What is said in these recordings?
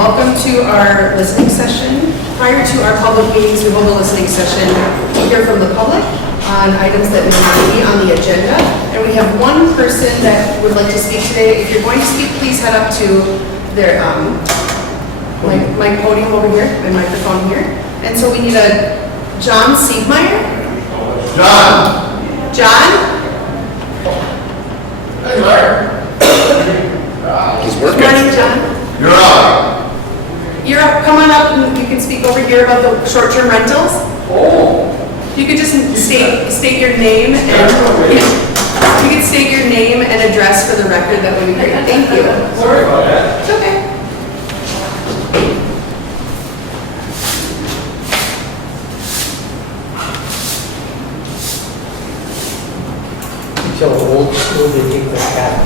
welcome to our listening session. Prior to our public meetings, we hold a listening session to hear from the public on items that may not be on the agenda. And we have one person that would like to speak today. If you're going to speak, please head up to their my podium over here, my microphone here. And so we need a John Siegmeyer. John! Hey, Larry. He's working. Good morning, John. You're up. You're up. Come on up and you can speak over here about the short-term rentals. Oh. You could just state your name and you could state your name and address for the record. That would be great. Thank you. Sorry about that. It's okay. Until old school, they take the cat.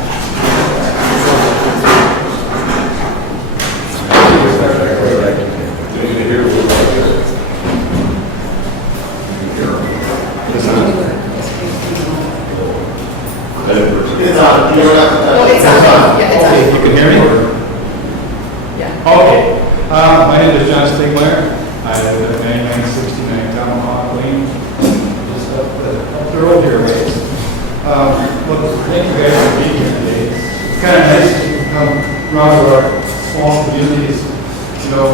It's on. You don't have to touch it. It's on. Yeah, it's on. You can hear me? Yeah. Okay. My name is John Stigmeyer. I live at 9969 Tomahawk Lane, just up the road here, right? Look, thank you guys for being here today. It's kind of nice to come around to our small communities, you know,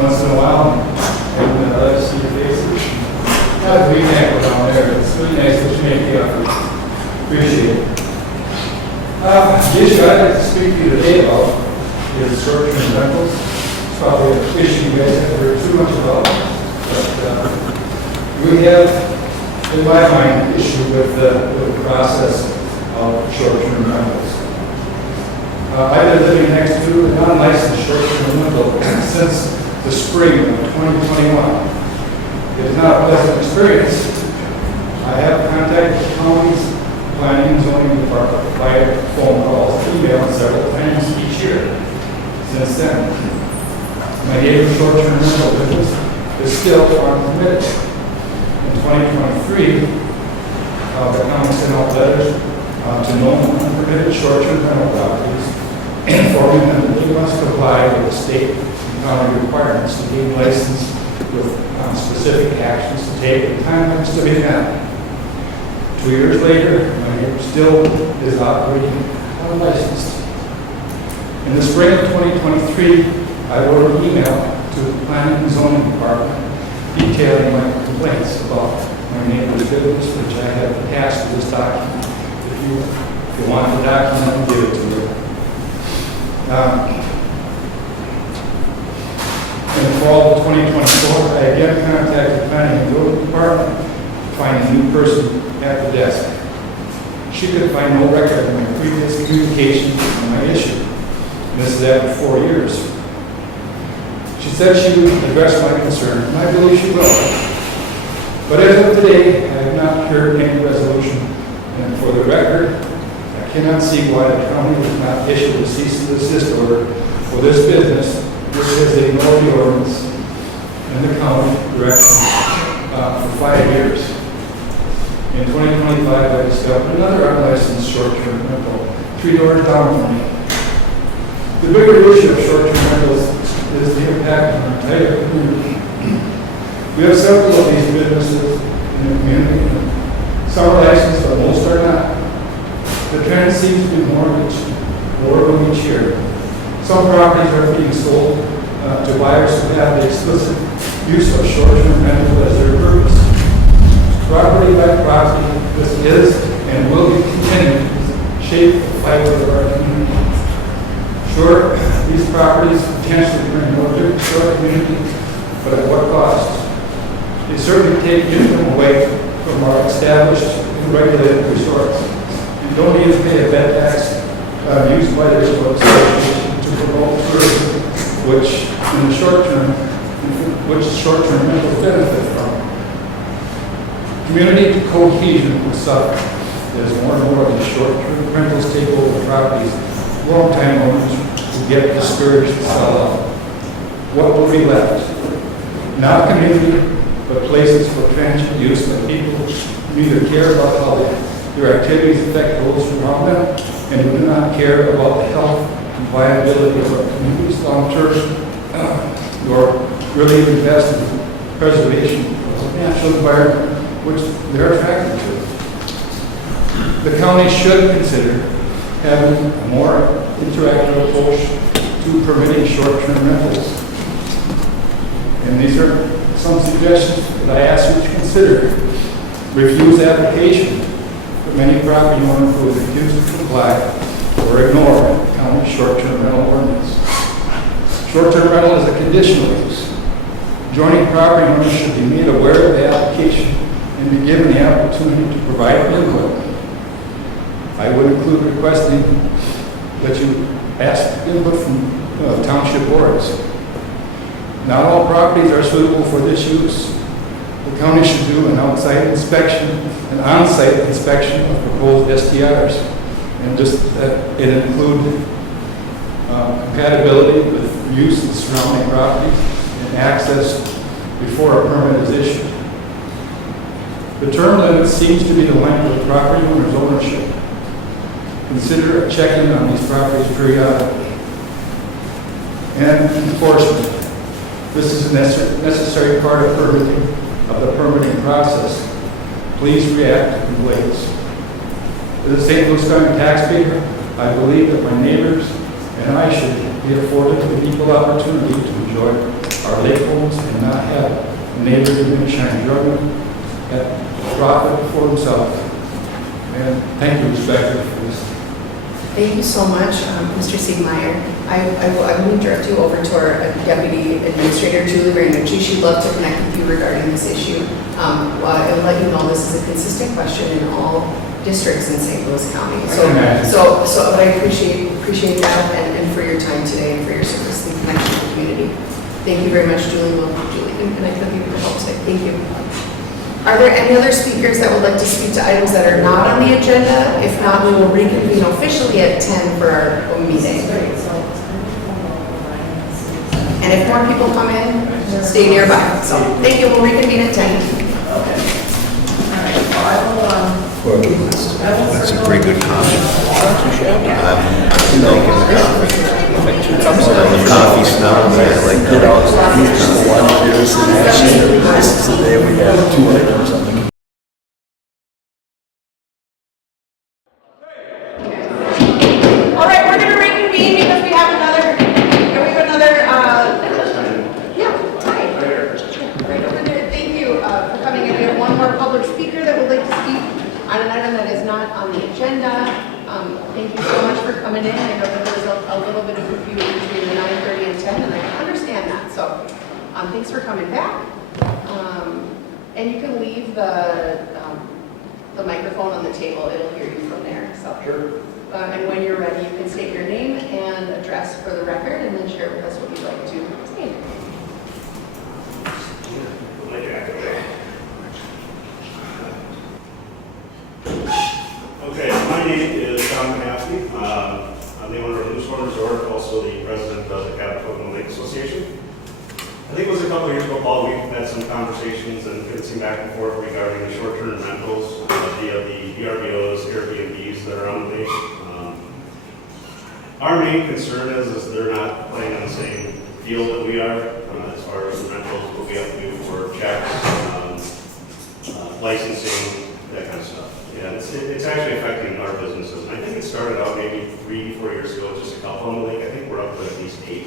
once in a while, and let us see your faces. Not a green apple down there. It's really nice that you make the effort. Appreciate it. The issue I'd like to speak to you today about is short-term rentals. It's probably an issue you guys haven't heard too much about, but we have, in my mind, an issue with the process of short-term rentals. I've been living next to a non-licensed short-term rental since the spring of 2021. It is not a pleasant experience. I have contacted the county's planning and zoning department via phone calls, email, several times each year since then. My neighbor's short-term rental business is still unpermitted. In 2023, the county sent out letters to known unpermitted short-term rental properties, informing them that they must comply with the state and county requirements to gain license with specific actions to take and timelines to be met. 2 years later, my neighbor still is operating unlicensed. In the spring of 2023, I wrote an email to the planning and zoning department detailing my complaints about my neighbor's business, which I have attached to this document. If you want the document, I'll give it to you. In the fall of 2024, I again contacted the planning and zoning department to find a new person at the desk. She could find no record of my previous communication on my issue. This is after 4 years. She said she would address my concern, and I believe she will. But as of today, I have not heard any resolution, and for the record, I cannot see why the county would not issue a cease and desist order for this business, which has ignored the ordinance and the county direction for 5 years. In 2025, I discovered another unlicensed short-term rental 3 doors down from me. The bigger issue of short-term rentals is the impact on our entire community. We have several of these businesses in the community. Some are licensed, but most are not. The trend seems to be more each year. Some properties are being sold to buyers who have the explicit use of short-term rental as their purpose. Property by property, this is and will be continued to shape the fiber of our community. Sure, these properties potentially bring more difference to our community, but at what cost? They certainly take income away from our established and regulated resorts. You don't need to pay a bed tax used by the resort association to promote tourism, which short-term rentals benefit from. Community cohesion will suffer as more and more of these short-term rentals take over properties. Long-time owners will get discouraged and sell out. What will be left? Not a community, but places for transient use by people who neither care about how their activities affect those around them and who do not care about the health and viability of our community's long-term, or really invest in preservation of the natural environment which they're attracted to. The county should consider having a more interactive approach to permitting short-term rentals. And these are some suggestions that I ask you to consider. Refuse application, but many property owners will refuse to comply or ignore the county's short-term rental ordinance. Short-term rental is a conditional use. Joining property owners should be made aware of the application and be given the opportunity to provide input. I would include requesting that you ask input from township boards. Not all properties are suitable for this use. The county should do an outside inspection, an on-site inspection of proposed STRs, and just it include compatibility with use of surrounding properties and access before a permit is issued. The term limit seems to be the length of the property owner's ownership. Consider a check-in on these properties periodically. And enforcement. This is a necessary part of the permitting process. Please react to complaints. As a St. Louis County taxpayer, I believe that my neighbors and I should be afforded the equal opportunity to enjoy our lake homes and not have a neighbor diminish our enjoyment at profit for himself. And thank you, respectfully, for this. Thank you so much, Mr. Siegmeyer. I will direct you over to our Deputy Administrator, Julie Bernucci. She'd love to connect with you regarding this issue. I'll let you know this is a consistent question in all districts in St. Louis County. So but I appreciate that and for your time today and for your service and connection to the community. Thank you very much, Julie. Julie can connect with you for help today. Thank you. Are there any other speakers that would like to speak to items that are not on the agenda? If not, we will reconvene officially at 10 for our meeting. And if more people come in, stay nearby. So thank you. We'll reconvene at 10. That's a pretty good comment. I'm liking the coffee. The coffee smell, I like that. This is the day we have 2 items on the All right, we're going to reconvene because we have another, hi. Right over there. Thank you for coming in. We have one more public speaker that would like to speak on an item that is not on the agenda. Thank you so much for coming in. I know that there's a little bit of confusion between the 9:30 and 10, and I can understand that. So thanks for coming back. And you can leave the microphone on the table. It'll hear you from there. So. Sure. And when you're ready, you can state your name and address for the record, and then share with us what you'd like to say. Okay, my name is John Knappy. I'm the owner of Moosehorn Resort, also the president of the Kabetogama Lake Association. I think it was a couple of years ago, Paul, we had some conversations and some back and forth regarding the short-term rentals via the VRBOs, Airbnbs that are on the lake. Our main concern is they're not playing on the same field that we are as far as the rentals, what we have to do for checks, licensing, that kind of stuff. Yeah, it's actually affecting our businesses. And I think it started out maybe 3-4 years ago, just a couple on the lake. I think we're up to at least 8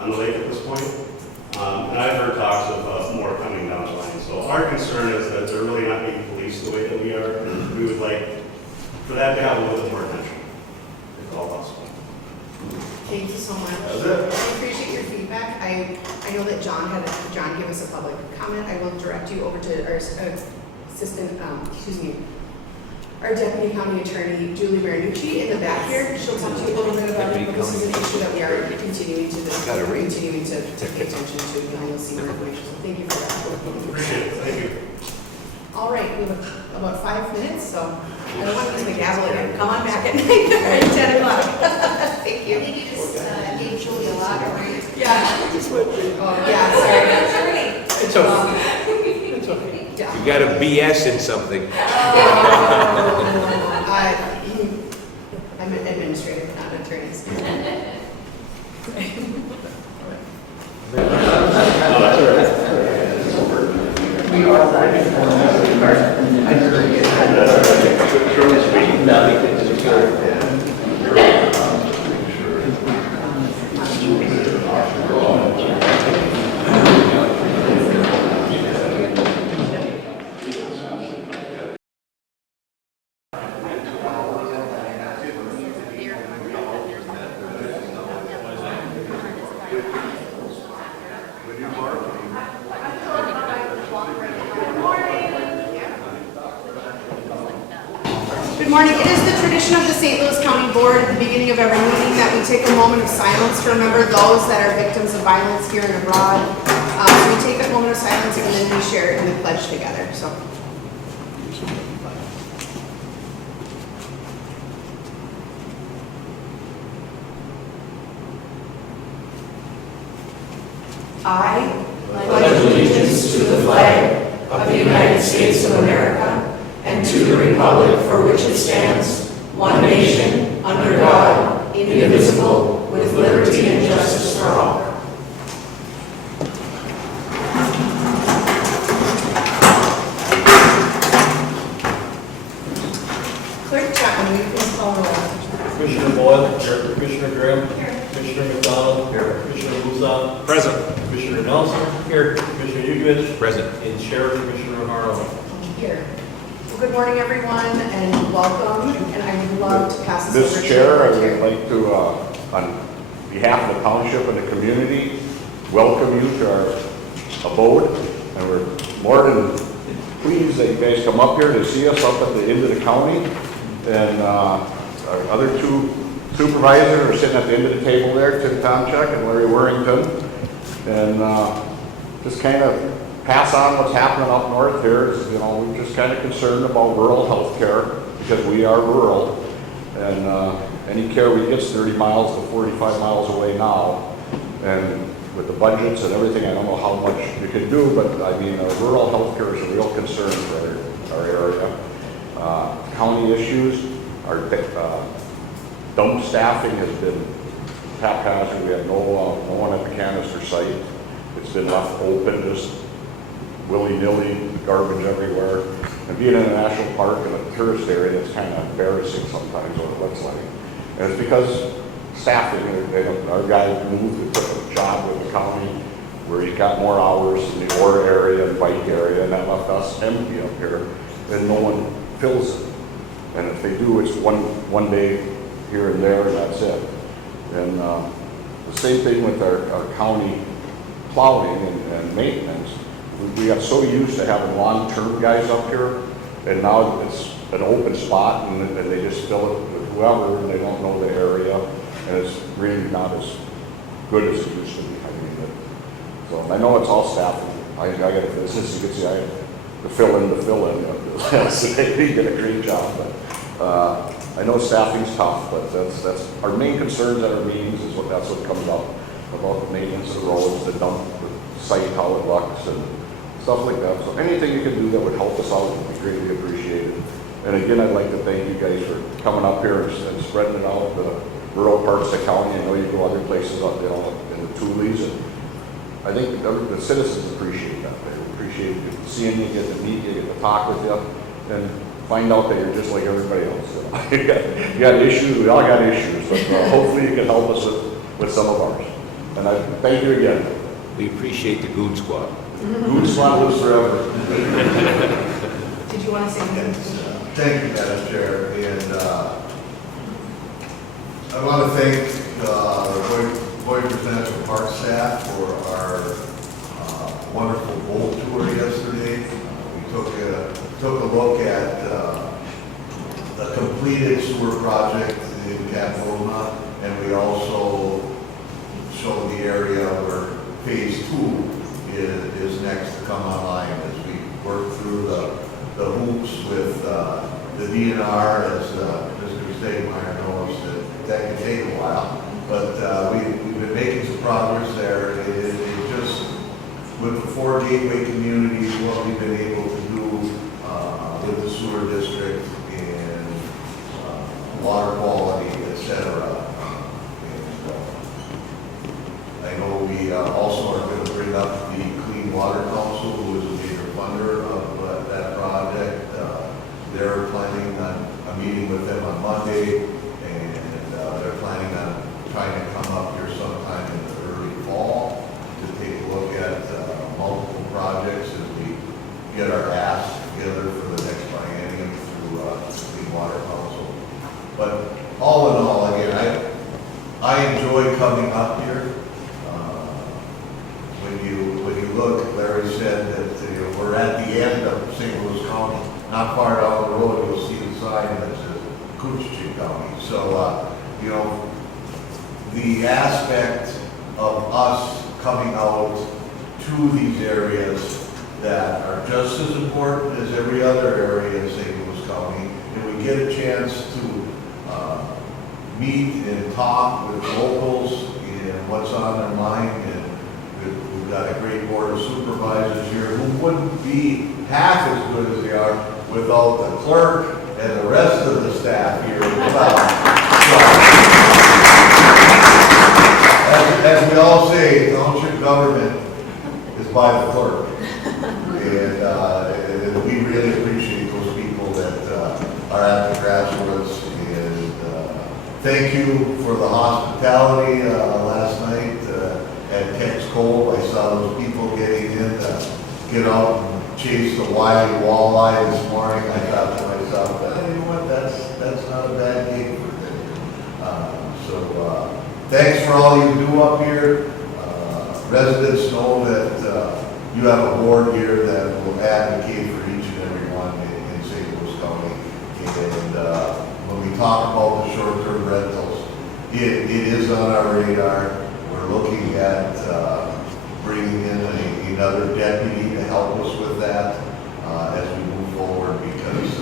on the lake at this point. And I've heard talks of more coming down the line. So our concern is that they're really not being policed the way that we are. And we would like for that to have a little bit more attention, if all possible. Thank you so much. That was it. I appreciate your feedback. I know that John gave us a public comment. I will direct you over to our assistant, our Deputy County Attorney, Julie Bernucci, in the back here. She'll talk to you a little bit about it. This is an issue that we are continuing to pay attention to behind the scenes information. So thank you for that. Appreciate it. Thank you. All right, we have about 5 minutes, so I don't want to use the gavel again. Come on back at 10 o'clock. Thank you. I think you just gave Julie a lot of right? Yeah. Oh, yeah, sorry. It's okay. It's okay. Yeah. You got a BS in something. I'm an administrator, not an attorney. Good morning. It is the tradition of the St. Louis County Board at the beginning of every meeting that we take a moment of silence to remember those that are victims of violence here and abroad. So we take a moment of silence and then we share it in the pledge together. So. I pledge allegiance to the flag of the United States of America and to the republic for which it stands, one nation, under God, indivisible, with liberty and justice for all. Clerk Chapman, will you please call the roll? Commissioner Boyle. Here. Commissioner Graham. Here. Commissioner McDonald. Here. Commissioner Buzan. Present. Commissioner Nelson. Here. Commissioner Yukovich. Present. And Sheriff Commissioner Harlow. Here. Well, good morning, everyone, and welcome. And I would love to pass this over Mr. to Chair, I the would like to, on behalf of the township and the community, welcome you to our abode. And we're more than pleased that you guys come up here to see us up at the end of the county. And our other two supervisors are sitting at the end of the table there, Tim Tomchuk and Larry Warrington. And just kind of pass on what's happening up north here. Is, you know, we're just kind of concerned about rural health care because we are rural. And any care we get is 30 miles to 45 miles away now. And with the budgets and everything, I don't know how much we can do, but I mean, rural health care is a real concern for our area. County issues, our dump staffing has been haphazard. We have no one at the canister site. It's been left open, just willy-nilly, garbage everywhere. And being in a national park and a tourist area, it's kind of embarrassing sometimes what it looks like. And it's because staffing, our guy moved and took a job with the county where he got more hours in the ore area and bike area, and that left us empty up here, and no one fills it. And if they do, it's one day here and there, and that's it. And the same thing with our county plowing and maintenance. We got so used to having long-term guys up here, and now it's an open spot, and they just fill it with whoever, and they don't know the area, and it's really not as good as it used to be. I mean, so I know it's all staffing. I got a business, you can see I have to fill in. They did a great job, but I know staffing's tough, but that's our main concerns at our meetings is that's what comes up about the maintenance of the roads, the dump, the site, how it looks, and stuff like that. So anything you can do that would help us out would be greatly appreciated. And again, I'd like to thank you guys for coming up here and spreading it out the rural parts of the county. I know you go other places out there in the Tules, and I think the citizens appreciate that. They appreciate seeing you, get to meet you, get to talk with you, and find out that you're just like everybody else. You got issues, we all got issues, but hopefully you can help us with some of ours. And I thank you again. We appreciate the Goon Squad. Goon Squad lives forever. Did you want to say something? Thank you, Madam Chair, and I want to thank the Voyageurs National Park staff for our wonderful boat tour yesterday. We took a look at a completed sewer project in Kabetogama, and we also showed the area where phase 2 is next to come online as we work through the hoops with the DNR, as Mr. Stegmeyer knows, that can take a while. But we've been making some progress there. It just, with the 4 gateway communities, what we've been able to do with the sewer district and water quality, etc. I know we also are going to bring up the Clean Water Council, who is a major funder member of that project. They're planning on a meeting with them on Monday, and they're planning on trying to come up here sometime in the early fall to take a look at multiple projects as we get our acts together for the next biennium through the Clean Water Council. But all in all, again, I enjoy coming up here. When you look, Larry said that we're at the end of St. Louis County. Not far down the road, you'll see the sign that says Commitee County. So, the aspect of us coming out to these areas that are just as important as every other area in St. Louis County, and we get a chance to meet and talk with locals and what's on their mind. And we've got a great board of supervisors here who wouldn't be half as good as they are without the clerk and the rest of the staff here as well. So, as we all say, township government is by the clerk. And we really appreciate those people that are at the grassroots. And thank you for the hospitality last night at Keck's Cove. I saw those people getting in to get out and chase the wily walleye this morning. I thought to myself, you know what, that's not a bad gig for them. So thanks for all you do up here. Residents know that you have a board here that will advocate for each and every one in St. Louis County. And when we talk about the short-term rentals, it is on our radar. We're looking at bringing in another deputy to help us with that as we move forward, because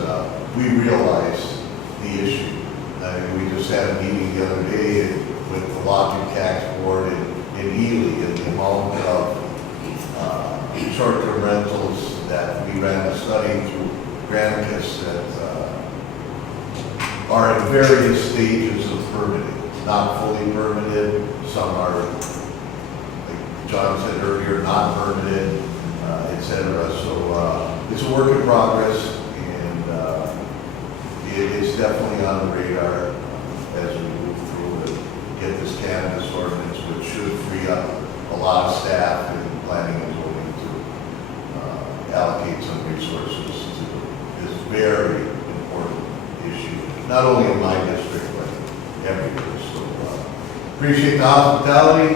we realize the issue. We just had a meeting the other day with the Lodging Tax Board in Ely, and the amount of short-term rentals that we ran a study through Granicus that are in various stages of permitting, not fully permitted. Some are, like John said earlier, not permitted, etc. So it's a work in progress, and it's definitely on the radar as we move through and get this cannabis ordinance, which should free up a lot of staff in planning and zoning to allocate some resources to this very important issue, not only in my district, but everywhere. So appreciate the hospitality.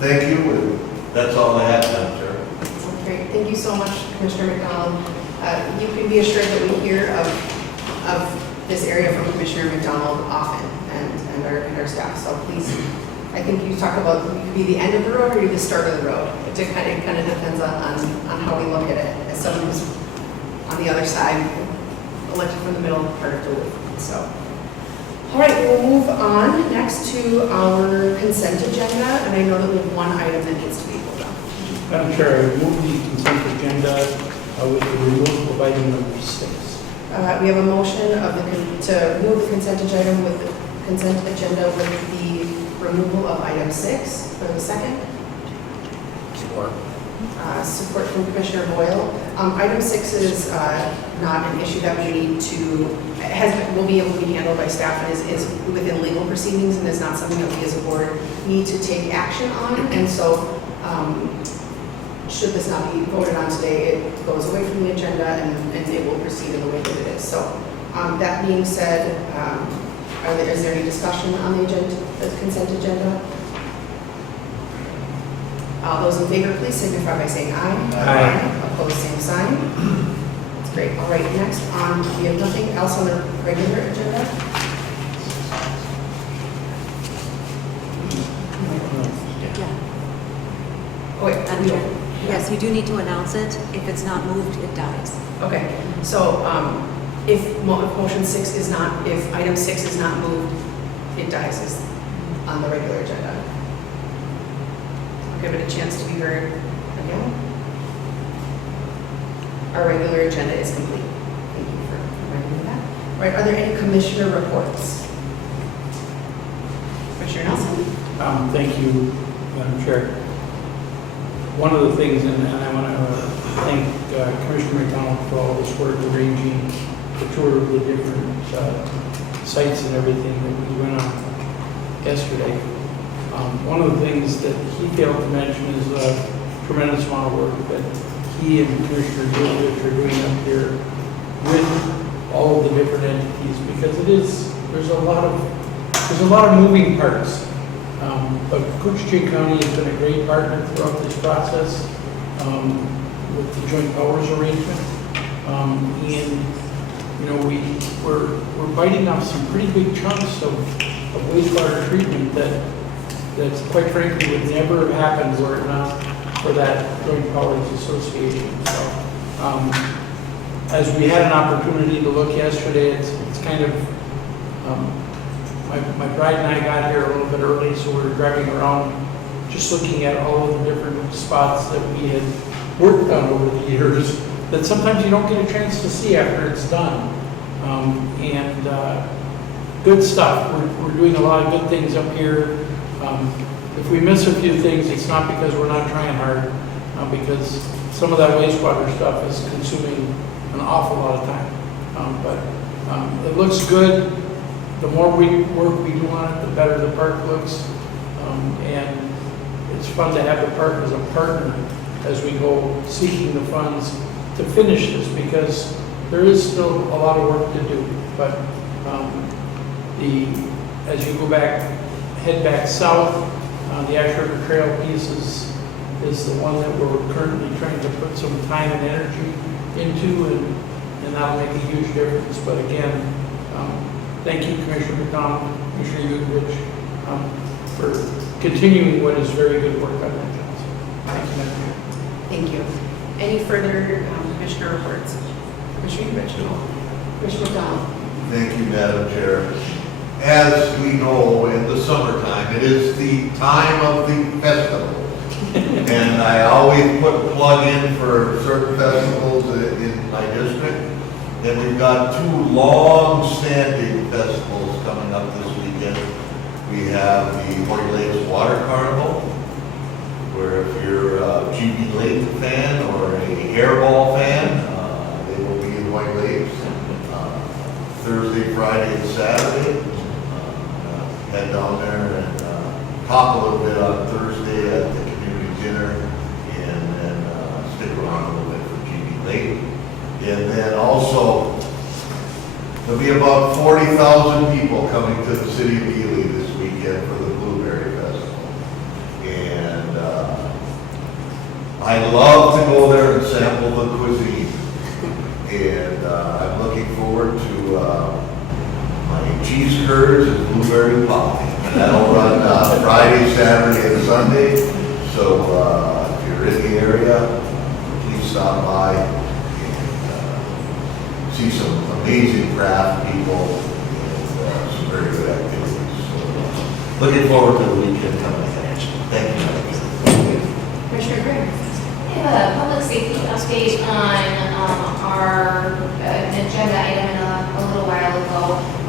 Thank you, and that's all I have, Madam Chair. Sounds great. Thank you so much, Commissioner McDonald. You can be assured that we hear of this area from Commissioner McDonald often, and our staff. So please, I think you talk about you could be the end of the road or the start of the road. It kind of depends on how we look at it. As someone who's on the other side, elected from the middle part of Duluth. So, all right, we'll move on next to our consent agenda, and I know that we have one item that needs to be pulled up. Madam Chair, I move the consent agenda with the removal of item number 6. We have a motion to remove the consent agenda with the removal of item 6. For the second. Support. Support from Commissioner Boyle. Item 6 is not an issue that we need to, will be able to be handled by staff and is within legal proceedings, and is not something that we as a board need to take action on. And so, should this not be voted on today, it goes away from the agenda and it will proceed in the way that it is. So, that being said, is there any discussion on the agenda, the consent agenda? All those in favor, please signify by saying aye. Aye. Opposed, same sign. That's great. All right, next on, we have nothing else on the regular agenda. Oh wait, we don't. Yes, you do need to announce it. If it's not moved, it dies. Okay, so if motion 6 is not, if item 6 is not moved, it dies is on the regular agenda. I'll give it a chance to be heard again. Our regular agenda is complete. Thank you for reminding me of that. All right, are there any commissioner reports? Commissioner Nelson? Thank you, Madam Chair. one of the things, and I want to thank Commissioner McDonald for all this work arranging the tour of the different sites and everything that we went on yesterday. One of the things that he failed to mention is a tremendous amount of work that he and Commissioner Gilovich are doing up here with all of the different entities, because there's a lot of moving parts. But Coochie County has been a great partner throughout this process with the joint powers arrangement. And you know, we're biting off some pretty big chunks of wastewater treatment that's quite frankly would never have happened were it not for that joint powers association. So as we had an opportunity to look yesterday, it's kind of my bride and I got here a little bit early, so we were driving around just looking at all of the different spots that we had worked on over the years that sometimes you don't get a chance to see after it's done. Good stuff. We're doing a lot of good things up here. If we miss a few things, it's not because we're not trying hard, because some of that wastewater stuff is consuming an awful lot of time. But it looks good. The more work we do on it, the better the park looks. And it's fun to have the park as a partner as we go seeking the funds to finish this, because there is still a lot of work to do. But as you head back south, the Ash River Trail piece is the one that we're currently trying to put some time and energy into, and that'll make a huge difference. But again, thank you, Commissioner McDonald, Commissioner Yukovich, for continuing what is very good work on that, Johnson. Thank you, Madam Chair. Thank you. Any further commissioner reports? Commissioner Yukovich? Commissioner McDonald? Thank you, Madam Chair. As we know, in the summertime, it is the time of the festival. And I always put a plug in for certain festivals in my district. And we've got two long-standing festivals coming up this weekend. We have the Hoyt Lakes Water Carnival, where if you're a GB Lake fan or a hairball fan, they will be in Hoyt Lakes. Thursday, Friday, and Saturday. Head down there and talk a little bit on Thursday at the community dinner, and then stick around a little bit for GB Lake. And then also, there'll be about 40,000 people coming to the city of Ely this weekend for the Blueberry Festival. And I love to go there and sample the cuisine. And I'm looking forward to my cheese curds and blueberry pie. And that'll run Friday, Saturday, and Sunday. So if you're in the area, please stop by and see some amazing craft people and some very good activities. So looking forward to the weekend coming ahead. Thank you. Commissioner Graham? I have a public safety update on our agenda item a little while ago,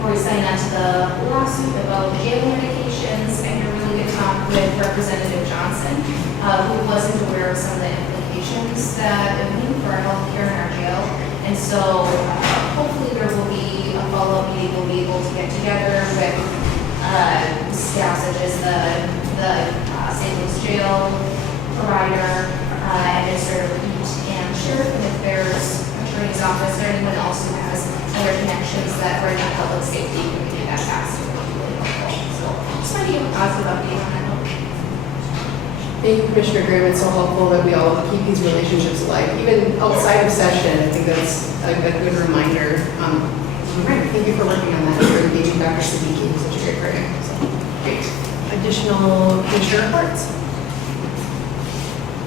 where we signed on to the lawsuit about the jail medications, and a really good talk with Representative Johnson, who wasn't aware of some of the implications that it mean for our health care in our jail. And so hopefully there will be a follow-up meeting. We'll be able to get together with staff such as the St. Louis jail provider, administrator, and sheriff, and if there's attorney's office or anyone else who has other connections that are in public safety, we can get that passed. It would be really helpful. So just want to give a positive update on that note. Thank you, Commissioner Graham. It's so helpful that we all keep these relationships alive, even outside of session. I think that's a good reminder. Right. Thank you for working on that. You're engaging Dr. Siddiqui, who's such a great program. So, great. Additional commissioner reports?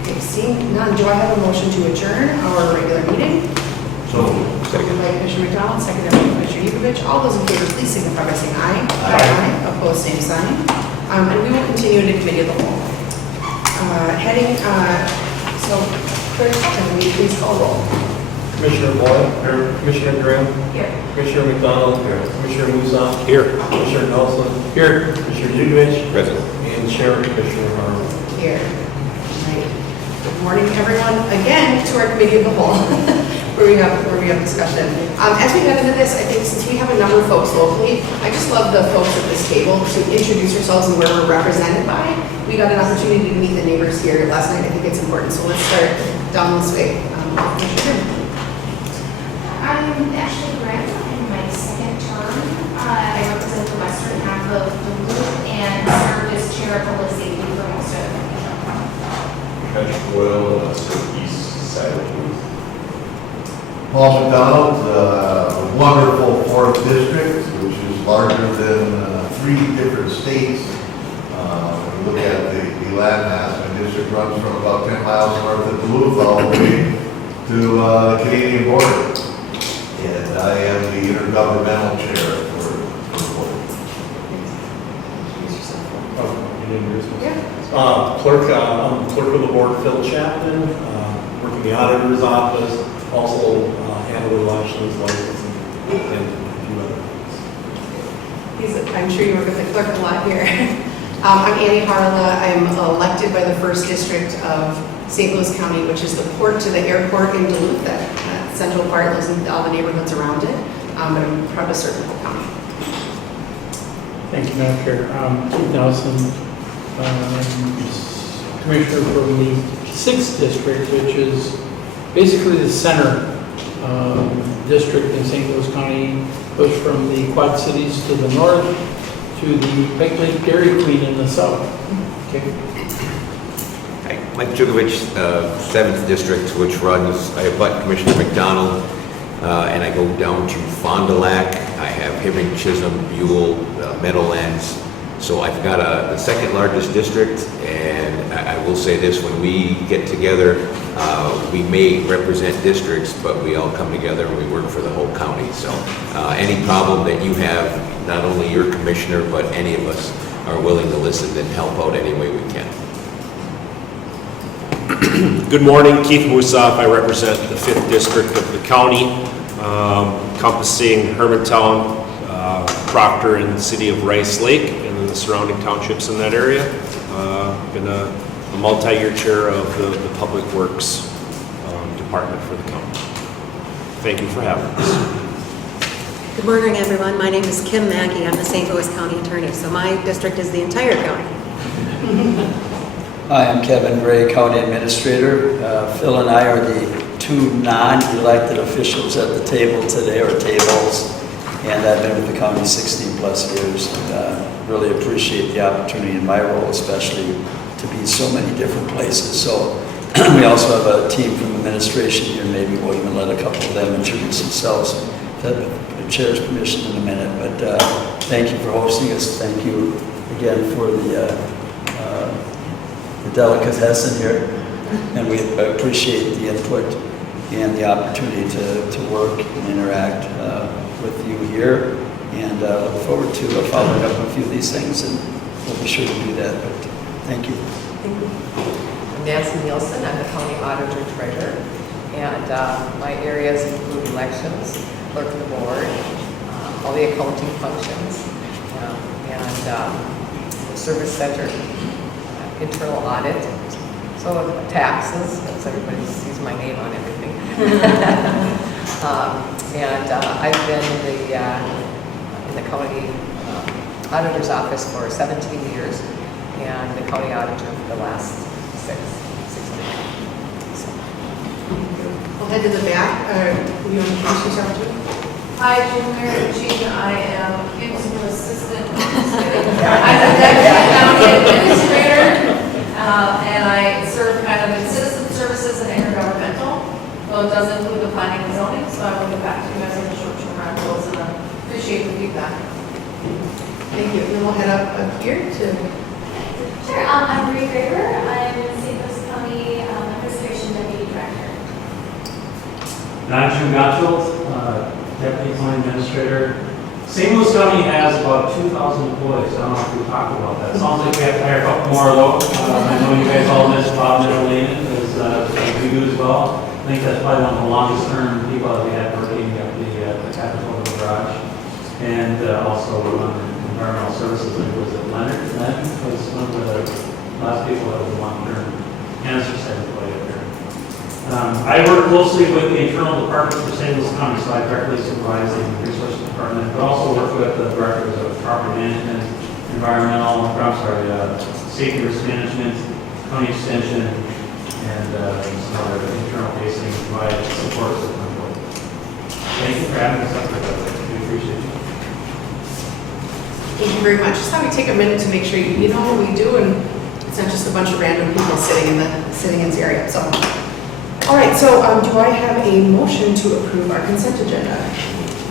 Okay, seeing none, do I have a motion to adjourn our regular meeting? So, Second by Commissioner McDonald, seconded by Commissioner Yukovich. All those in favor, please signify by saying aye. Aye. Opposed, same sign. And we will continue into committee of the whole. So clerk, can we please call roll? Commissioner Boyle. Here. Commissioner Graham. Here. Commissioner McDonald. Here. Commissioner Musa. Here. Commissioner Nelson. Here. Commissioner Yukovich. Present. And Chair Commissioner Harmon. Here. Right. Good morning, everyone, again, to our committee of the whole, where we have discussion. As we get into this, I think since we have a number of folks locally, I just love the folks at this table to introduce ourselves and where we're represented by. We got an opportunity to meet the neighbors here last night. I think it's important. So let's start down this way. I'm Ashley Graham. I'm in my second term. I represent the western half of Duluth and served as chair of public safety for most of it. Patrick Boyle, east side of Duluth. Paul McDonald, a wonderful 4th district, which is larger than 3 different states. When you look at the landmass, my district runs from about 10 miles north of Duluth all the way to the Canadian border. And I am the intergovernmental chair for the board. Clerk, I'm the clerk of the board, Phil Chapman, work in the auditor's office, also handle elections, licensing, and a few other things. I'm sure you work with the clerk a lot here. I'm Annie Harla. I'm elected by the 1st District of St. Louis County, which is the port to the airport in Duluth, that central part, lives in all the neighborhoods around it. But I'm proud to serve the whole county. Thank you, Madam Chair. Keith Nelson, Commissioner from the 6th District, which is basically the center district in St. Louis County. Goes from the Quad Cities to the north to the Pike Lake Dairy Queen in the south. Okay. Hi, Mike Jugovich, 7th District, which runs, I abut Commissioner McDonald, and I go down to Fond du Lac. I have Hibbing, Chisholm, Buell, Meadowlands. So I've got the 2nd largest district, and I will say this, when we get together, we may represent districts, but we all come together and we work for the whole county. So any problem that you have, not only your commissioner, but any of us are willing to listen and help out any way we can. Good morning, Keith Musaf. I represent the 5th District of the county, encompassing Hermantown, Proctor, and the city of Rice Lake, and then the surrounding townships in that area. Been a multi-year chair of the Public Works Department for the county. Thank you for having us. Good morning, everyone. My name is Kim Mackey. I'm the St. Louis County Attorney, so my district is the entire county. Hi, I'm Kevin Gray, County Administrator. Phil and I are the 2 non-elected officials at the table today, or tables, and I've been with the county 16 plus years. And, really appreciate the opportunity in my role, especially to be in so many different places. So we also have a team from administration here. Maybe we'll even let a couple of them introduce themselves. The chair's permission in a minute, but thank you for hosting us. Thank you again for the delicatessen here, and we appreciate the input and the opportunity to work and interact with you here, and look forward to following up on a few of these things, and we'll be sure to do that, but thank you. I'm Nancy Nielsen. I'm the County Auditor Treasurer, and my areas include elections, clerk of the board, all the accounting functions, and the service center, internal audit, so taxes, because everybody sees my name on everything. And I've been in the county auditor's office for 17 years, and the county auditor for the last 6 years. So. We'll head to the back. You want to introduce yourself too? Hi, Junior Jean. I am Kim's new assistant. I'm the deputy county administrator, and I serve kind of in citizen services and intergovernmental. So it does include the planning and zoning, so I will get back to you guys on the short-term rentals, and I appreciate the feedback. Thank you. Then we'll head up here to... Sure. I'm Bree Graver. I'm St. Louis County Administration Deputy Director. And I'm Jim Gottschalk, Deputy County Administrator. St. Louis County has about 2,000 employees. I don't know if we talked about that. Sounds like we have to hire a couple more though. I know you guys all miss Bob Middleland, as we do as well. I think that's probably one of the longest term people that we had working at the Kabetogama garage. And also on environmental services, I think was it Leonard? Leonard was one of the last people that was long-term cancer site employee up here. I work closely with the internal department for St. Louis County, so I directly supervise the resources department, but also work with the directors of property management, safety risk management, county extension, and some other internal facing provide support to the board. Thank you for having us up here. We appreciate it. Thank you very much. Just thought we'd take a minute to make sure you know what we do, and it's not just a bunch of random people sitting in this area. So, all right. So, do I have a motion to approve our consent agenda?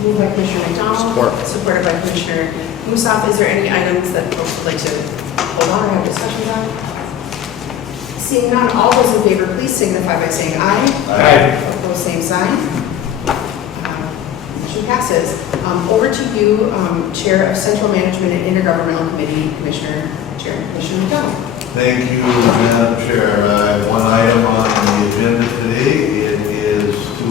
Moved by Commissioner McDonald, supported by Commissioner Musaf. Is there any items that folks would like to hold on or have discussions on? Seeing none, all those in favor, please signify by saying aye. Aye. Opposed, same sign. Motion passes. Over to you, Chair of Central Management and Intergovernmental Committee, Commissioner McDonald. Thank you, Madam Chair. I have one item on the agenda today. It is to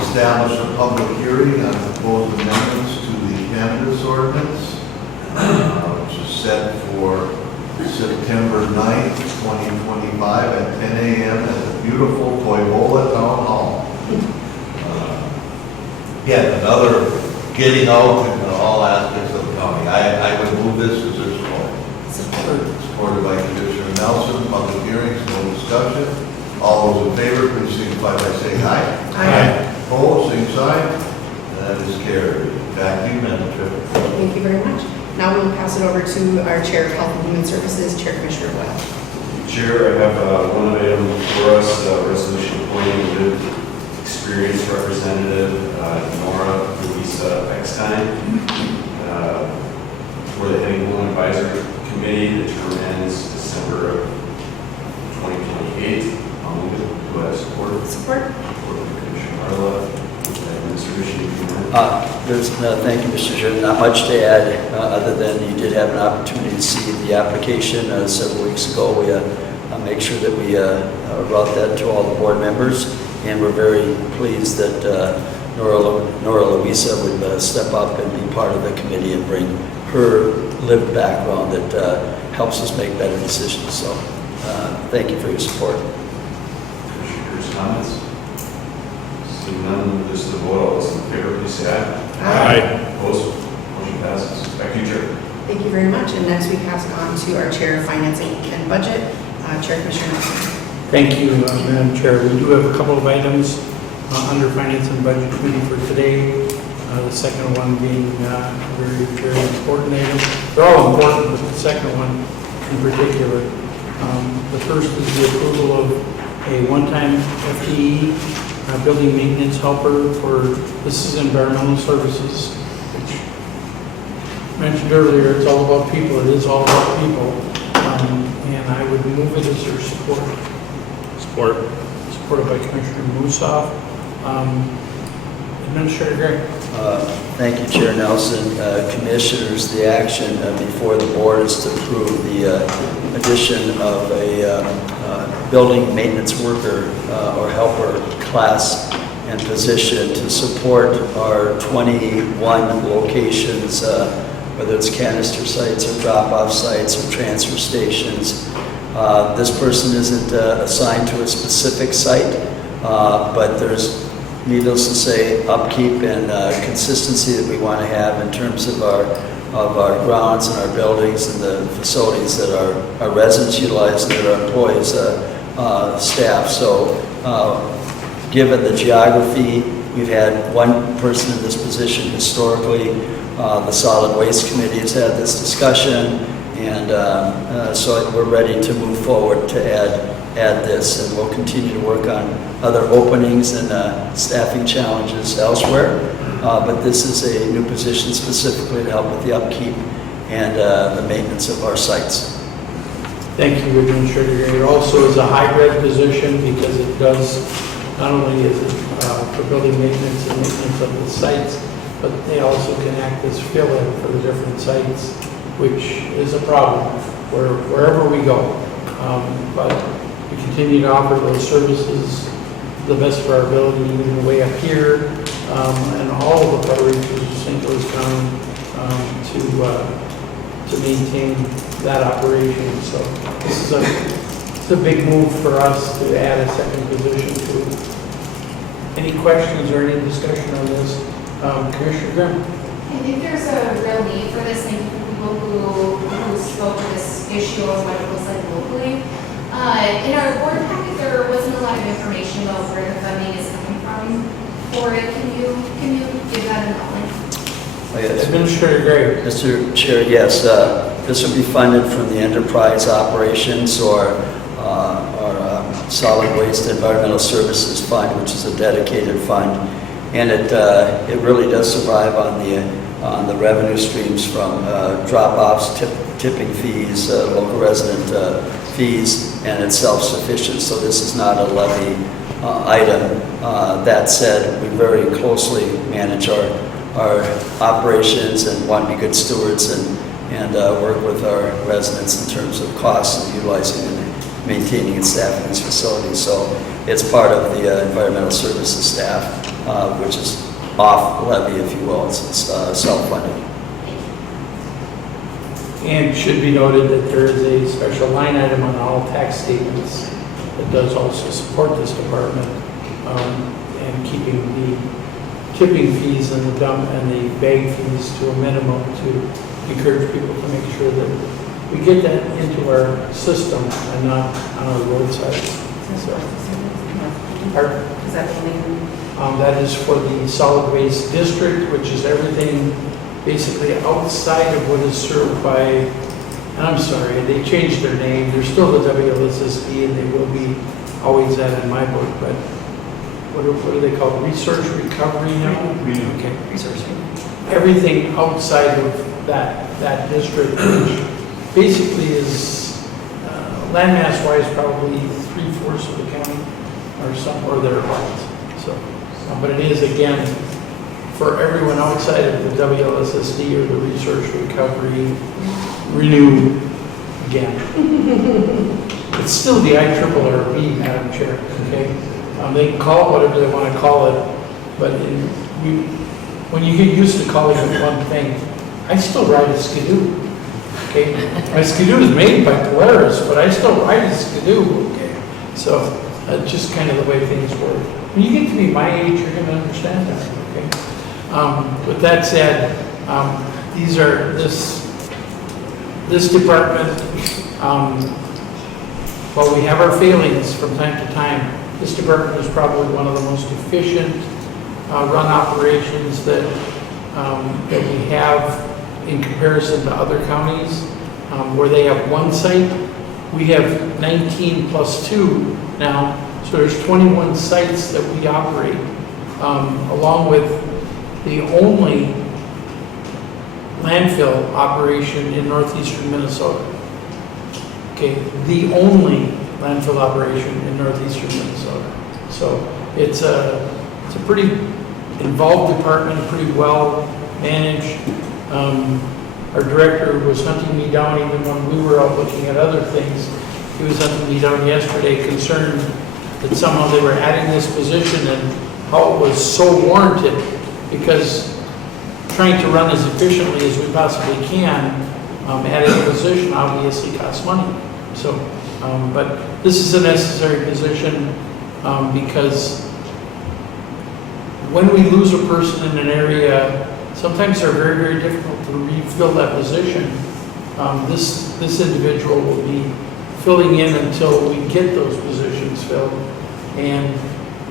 establish a public hearing on proposed amendments to the cannabis ordinance, which is set for September 9th, 2025 at 10 a.m. at the beautiful Toivola Town Hall. Again, another getting out in all aspects of the county. I would move this as a supported by Commissioner Nelson. Public hearings, no discussion. All those in favor, please signify by saying aye. Aye. Opposed, same sign. That is carried. Back to you, Madam Chair. Thank you very much. Now we will pass it over to our Chair of Health and Human Services, Chair Commissioner Boyle. Chair, I have one item for us, resolution appointing lived experience representative Nora Louisa Eckstein for the Heading Home Advisory Committee. The term ends December of 2028. I'll move it. Do I have support? Support. Support by Commissioner Arla. Administration, if you want. Thank you, Mr. Chair. Not much to add, other than you did have an opportunity to see the application several weeks ago. We make sure that we brought that to all the board members, and we're very pleased that Nora Louisa would step up and be part of the committee and bring her lived background that helps us make better decisions. So thank you for your support. Commissioners' comments? Seeing none, this is the vote. All those in favor, please say aye. Aye. Opposed? Motion passes. Back to you, Chair. Thank you very much. And next we pass it on to our Chair of Finance and Budget, Chair Commissioner Nelson. Thank you, Madam Chair. We do have a couple of items under Finance and Budget Committee for today. The second one being a very, very important item. They're all important, but the second one in particular. The first is the approval of a one-time FTE building maintenance helper for, this is environmental services, which mentioned earlier, it's all about people. It is all about people. And I would move it as your support. Support. Supported by Commissioner Musaf. Administrator Gray. Thank you, Chair Nelson. Commissioners, the action before the board is to approve the addition of a building maintenance worker or helper class and position to support our 21 locations, whether it's canister sites or drop-off sites or transfer stations. This person isn't assigned to a specific site, but there's, needless to say, upkeep and consistency that we want to have in terms of our grounds and our buildings and the facilities that our residents utilize and that our employees staff. So given the geography, we've had one person in this position historically. The Solid Waste Committee has had this discussion, and so we're ready to move forward to add this, and we'll continue to work on other openings and staffing challenges elsewhere. But this is a new position specifically to help with the upkeep and the maintenance of our sites. Thank you, Administrator Gray. It also is a hybrid position because it does, not only is it for building maintenance and maintenance of the sites, but they also can act as fill-in for the different sites, which is a problem wherever we go. But we continue to offer those services to the best of our ability, even way up here, and all of the far reaches of St. Louis County to maintain that operation. So this is It's a big move for us to add a second position to it. Any questions or any discussion on this? Commissioner Grimm? I think there's a real need for this, thank you for people who spoke to this issue of what it looks like locally. In our board packet, there wasn't a lot of information about where the funding is coming from for it. Can you give that an outline? Administrator Gray. Mr. Chair, yes, this would be funded from the enterprise operations or solid waste environmental services fund, which is a dedicated fund, and it really does survive on the revenue streams from drop-offs, tipping fees, local resident fees, and it's self-sufficient. So this is not a levy item. That said, we very closely manage our operations and want to be good stewards and work with our residents in terms of costs and utilizing and maintaining and staffing these facilities. So it's part of the environmental services staff, which is off levy, if you will. It's self-funded. And should be noted that there is a special line item on all tax statements that does also support this department and keeping the tipping fees and the dump and the bag fees to a minimum to encourage people to make sure that we get that into our system and not on our roadside. So, Is that the name? that is for the solid waste district, which is everything basically outside of what is served by, and I'm sorry, they changed their name. They're still the WLSSD, and they will be always that in my book, but what are they called? Research recovery now? Okay. Research. Everything outside of that district, which basically is landmass wise probably 3/4 of the county or thereabouts. So, but it is again for everyone outside of the WLSSD or the research recovery renew again. It's still the IRRB, Madam Chair. Okay, they can call it whatever they want to call it, but when you get used to calling it one thing, I still ride a Skidoo. Okay, my Skidoo is made by Polaris, but I still ride a Skidoo. Okay, so just kind of the way things work. When you get to be my age, you're going to understand that. Okay. With that said, this department. While we have our failings from time to time, this department is probably one of the most efficient run operations that we have in comparison to other counties where they have one site. We have 19 plus 2 now, so there's 21 sites that we operate, along with the only landfill operation in northeastern Minnesota. Okay, the only landfill operation in northeastern Minnesota. So it's a pretty involved department, pretty well managed. Our director was hunting me down even when we were out looking at other things. He was hunting me down yesterday, concerned that somehow they were adding this position and how it was so warranted, because trying to run as efficiently as we possibly can, adding a position obviously costs money. So, but this is a necessary position because when we lose a person in an area, sometimes they're very, very difficult to refill that position. This individual will be filling in until we get those positions filled. And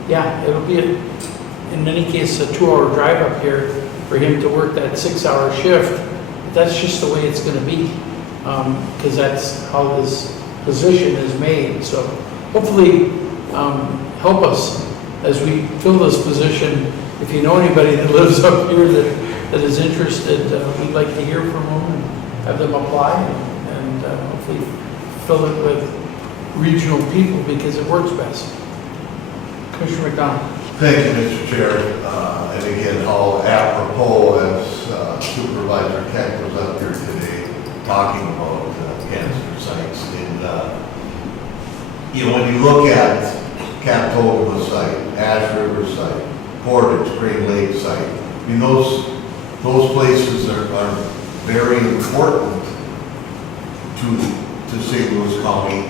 yeah, it'll be, in many cases, a 2-hour drive up here for him to work that 6-hour shift. But that's just the way it's going to be, because that's how this position is made. So hopefully help us as we fill this position. If you know anybody that lives up here that is interested, we'd like to hear from them and have them apply and hopefully fill it with regional people because it works best. Commissioner McDonald. Thank you, Mr. Chair. And again, how apropos as Supervisor Keck was up here today talking about cancer sites. And, when you look at Kabetogama site, Ash River site, Portage, Green Lake site, those places are very important to St. Louis County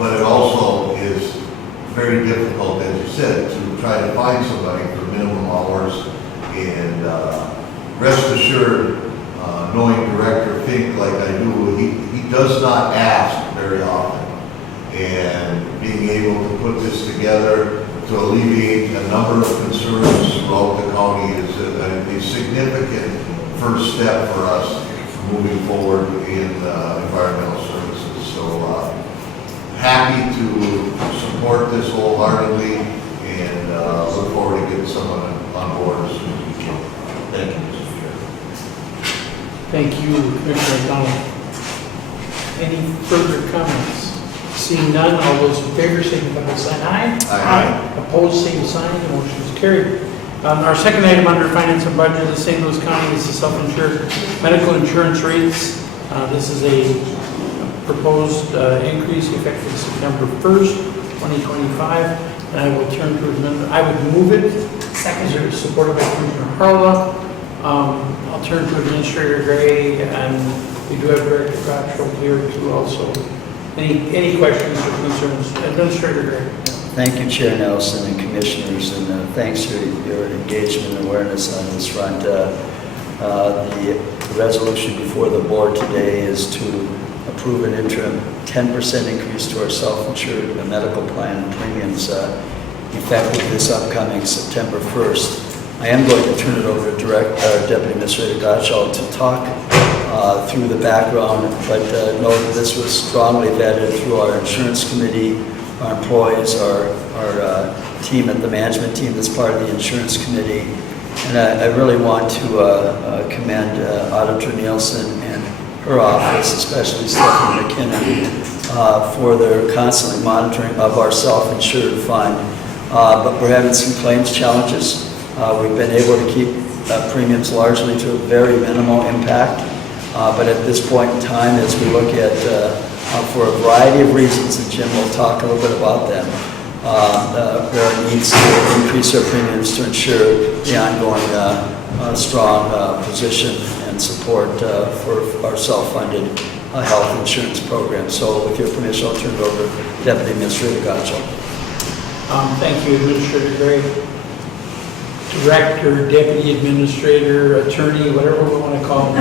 but it also is very difficult, as you said, to try to find somebody for minimum hours. And rest assured, knowing Director Fink like I do, he does not ask very often. And being able to put this together to alleviate a number of concerns throughout the county is a significant first step for us moving forward in environmental services. So happy to support this wholeheartedly and look forward to getting someone on board as soon as we can. Thank you, Mr. Chair. Thank you, Commissioner McDonald. Any further comments? Seeing none, all those in favor signify by saying aye. Aye. Opposed, same sign. The motion is carried. Our second item under Finance and Budget of St. Louis County is the self-insured medical insurance rates. This is a proposed increase effective September 1st, 2025. And I will turn to I would move it. Second. Supported by Commissioner Harla. I'll turn to Administrator Gray, and we do have Director Gottschall here too also. Any questions or concerns? Administrator Gray. Thank you, Chair Nelson and Commissioners, and thanks for your engagement and awareness on this front. The resolution before the board today is to approve an interim 10% increase to our self-insured medical plan premiums effective this upcoming September 1st. I am going to turn it over to Deputy Administrator Gottschall to talk through the background, but know that this was strongly vetted through our insurance committee, our employees, our team at the management team that's part of the insurance committee. And I really want to commend Auditor Nielsen and her office, especially Stephanie McKinnon, for their constantly monitoring of our self-insured fund. But we're having some claims challenges. We've been able to keep premiums largely to a very minimal impact. But at this point in time, as we look at, for a variety of reasons, and Jim will talk a little bit about them, there are needs to increase our premiums to ensure the ongoing strong position and support for our self-funded health insurance program. So with your permission, I'll turn it over to Deputy Administrator Gottschall. Thank you, Administrator Gray. Director, Deputy Administrator, Attorney, whatever we want to call them.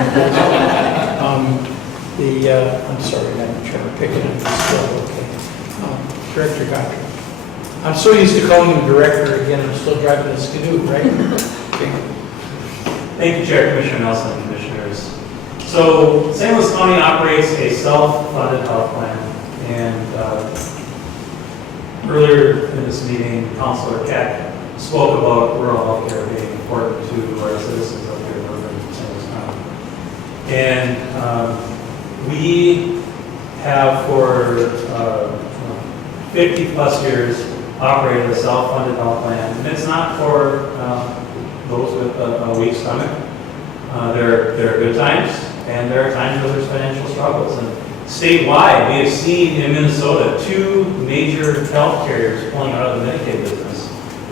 I'm sorry, I'm trying to pick it up as well. Okay. Director Gottschall. I'm so used to calling him Director again, I'm still driving this canoe, right? Okay. Thank you, Chair, Commissioner Nelson, and Commissioners. So, St. Louis County operates a self-funded health plan, and earlier in this meeting, Councilor Keck spoke about rural health care being important to our citizens up here in St. Louis County. And we have for 50 plus years operated a self-funded health plan, and it's not for those with a weak stomach. There are good times, and there are times where there's financial struggles. And statewide, we have seen in Minnesota 2 major health carriers pulling out of the Medicaid business,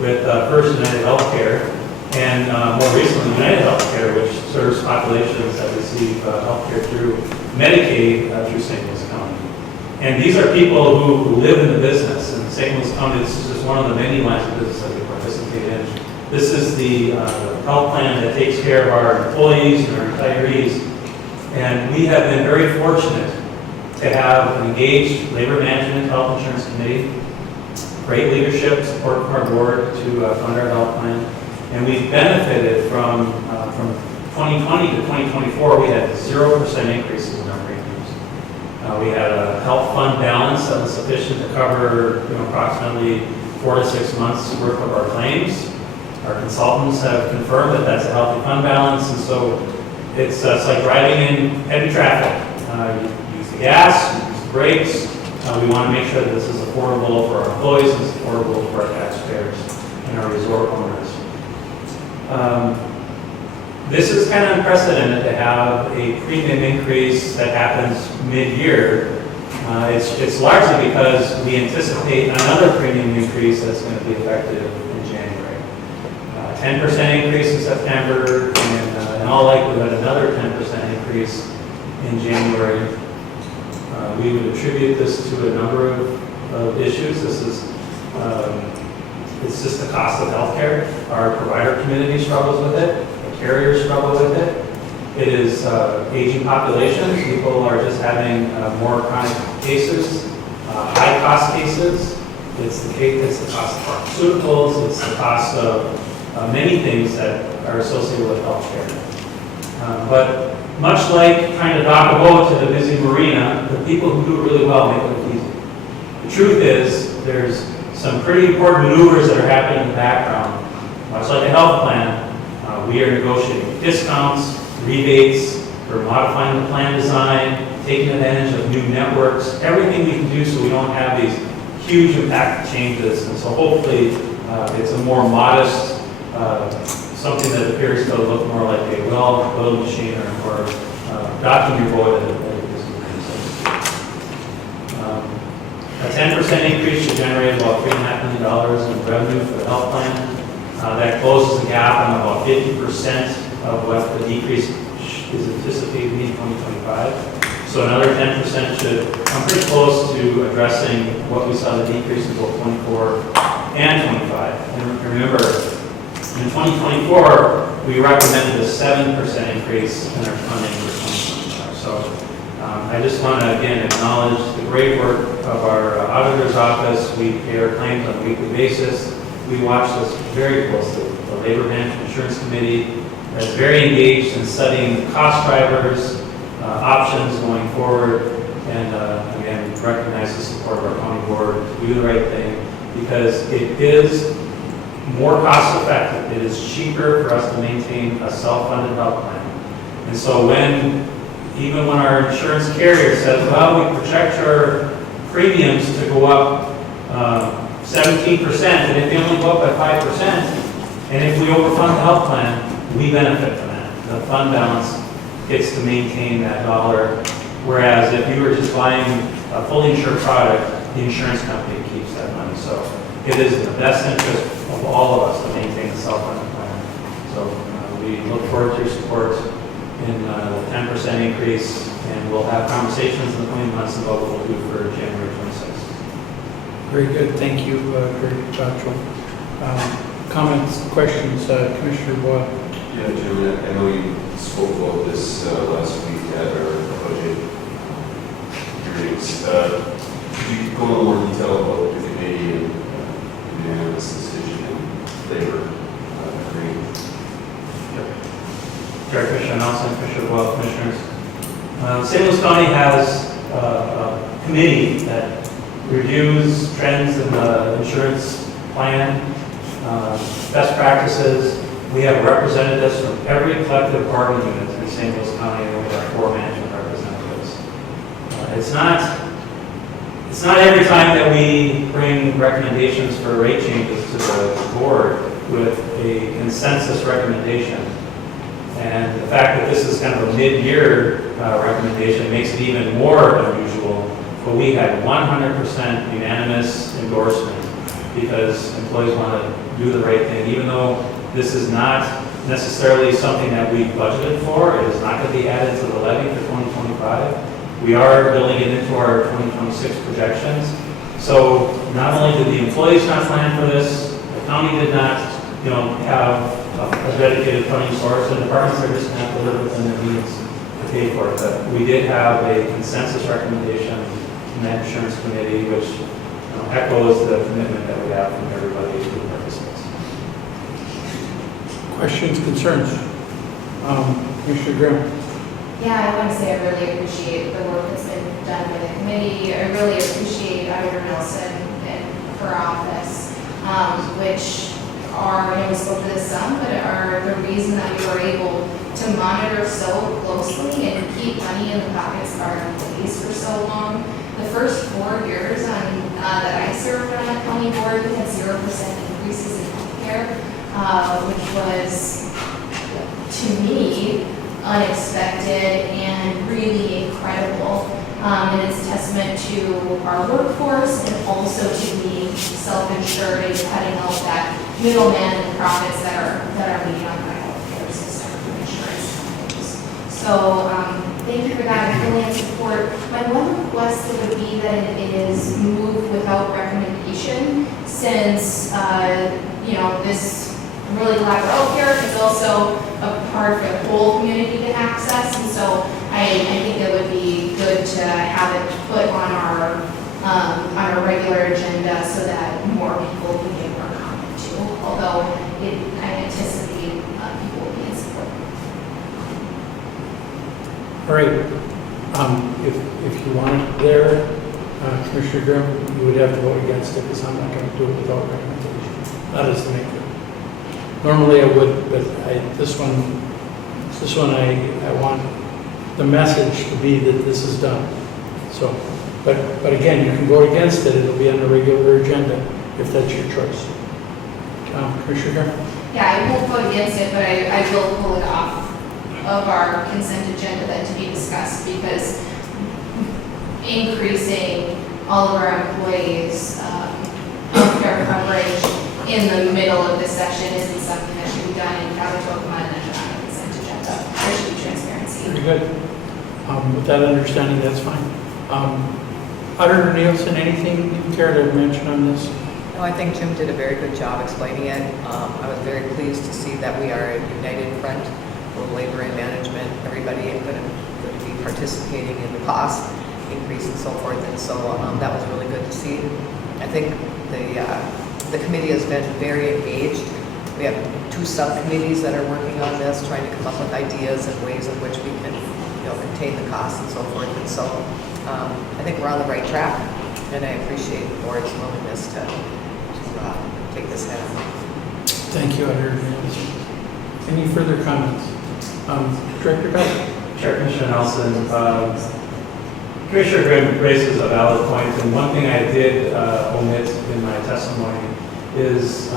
with First United Healthcare and more recently United Healthcare, which serves populations that receive healthcare through Medicaid through St. Louis County. And these are people who live in the business. And St. Louis County, this is just one of the many lines of business that we participate in. This is the health plan that takes care of our employees and our retirees. And we have been very fortunate to have an engaged labor management health insurance committee, great leadership, support from our board to fund our health plan. And we've benefited from 2020 to 2024, we had 0% increases in our premiums. We had a health fund balance that was sufficient to cover approximately 4 to 6 months worth of our claims. Our consultants have confirmed that that's a healthy fund balance, and so it's like driving in heavy traffic. You use the gas, you use the brakes. We want to make sure that this is affordable for our employees, and it's affordable for our taxpayers and our resort owners. This is kind of unprecedented to have a premium increase that happens mid-year. It's largely because we anticipate another premium increase that's going to be effective in January. 10% increase in September, and in all likelihood another 10% increase in January. We would attribute this to a number of of issues. This is, it's just the cost of healthcare. Our provider community struggles with it. The carriers struggle with it. It is aging populations. People are just having more chronic cases, high-cost cases. It's the cost of pharmaceuticals. It's the cost of many things that are associated with healthcare. But much like trying to dock a boat to the busy marina, the people who do it really well make it look easy. The truth is, there's some pretty important maneuvers that are happening in the background. Much like a health plan, we are negotiating discounts, rebates, we're modifying the plan design, taking advantage of new networks, everything we can do so we don't have these huge impact changes. And so hopefully it's a more modest, something that appears to look more like a well-oiled machine or docking your boat at a A 10% increase should generate about $3.5 million in revenue for the health plan. That closes the gap on about 50% of what the decrease is anticipated in 2025. So another 10% should come pretty close to addressing what we saw the decrease in both 24 and 25. And remember, in 2024, we recommended a 7% increase in our funding for 2025. So I just want to, again, acknowledge the great work of our auditor's office. We pay our claims on a weekly basis. We watch this very closely. The Labor Management Insurance Committee is very engaged in studying cost drivers, options going forward, and again, recognize the support of our county board to do the right thing because it is more cost effective. It is cheaper for us to maintain a self-funded health plan. And so even when our insurance carrier says, well, we project our premiums to go up 17%, and if they only go up by 5%, and if we overfund the health plan, we benefit from that. The fund balance gets to maintain that dollar, whereas if you were just buying a fully insured product, the insurance company keeps that money. So it is in the best interest of all of us to maintain the self-funded plan. So we look forward to your support in the 10% increase, and we'll have conversations in the coming months about what we'll do for January 26th. Very good, thank you, Greg Bottrell. Comments, questions, Commissioner Boyle? Yeah, Jim, I know you spoke about this last week at our budget hearings. Could you go into more detail about the committee and unanimous decision and labor agreement? Chair Commissioner Nelson, Commissioner Boyle, Commissioners. St. Louis County has a committee that reviews trends in the insurance plan, best practices. We have representatives from every collective bargaining unit in St. Louis County, and we have 4 management representatives. It's not every time that we bring recommendations for rate changes to the board with a consensus recommendation. And the fact that this is kind of a mid-year recommendation makes it even more unusual. But we had 100% unanimous endorsement because employees want to do the right thing, even though this is not necessarily something that we budgeted for. It is not going to be added to the levy for 2025. We are building it into our 2026 projections. So not only did the employees not plan for this, the county did not, have a dedicated funding source, and departments are just going to have to live within their means to pay for it. But we did have a consensus recommendation in that insurance committee, which echoes the commitment that we have from everybody who participates. Questions, concerns? Commissioner Graham? Yeah, I want to say I really appreciate the work that's been done by the committee. I really appreciate Auditor Nelson and her office, which are, we spoke to this some, but are the reason that we were able to monitor so closely and keep money in the pockets of our employees for so long. The first 4 years that I served on the county board, we had 0% increases in healthcare, which was, to me, unexpected and really incredible. And it's a testament to our workforce and also to being self-insured and cutting out that middleman and profits that are made on our healthcare system from insurance companies. So Thank you for that, I fully in support. My one request would be that it is moved without recommendation, since, this I'm really glad we're out here. It's also a part for the whole community to access, and so I think it would be good to have it put on our regular agenda so that more people can get more comment too, although I anticipate people will be in support. All right, if you want it there, Commissioner Grimm, you would have to vote against it because I'm not going to do it without recommendation. Not as the maker. Normally I would, but this one I want the message to be that this is done. So, but again, you can vote against it. It'll be on the regular agenda if that's your choice. Commissioner Grimm? Yeah, I won't vote against it, but I will pull it off of our consent agenda then to be discussed, because increasing all of our employees' healthcare coverage in the middle of this session isn't something that should be done in Kabetogama and then on the consent agenda. There should be transparency. Very good. With that understanding, that's fine. Auditor Nielsen, anything you care to mention on this? No, I think Jim did a very good job explaining it. I was very pleased to see that we are a united front for labor and management. Everybody is going to be participating in the cost increase and so forth, and so that was really good to see. I think the committee has been very engaged. We have 2 subcommittees that are working on this, trying to come up with ideas and ways in which we can, contain the costs and so forth. And so I think we're on the right track, and I appreciate the board's willingness to take this head on. Thank you, Auditor Nielsen. Any further comments? Director Beck? Chair Commissioner Nelson, Commissioner Grimm raises a valid point, and one thing I did omit in my testimony is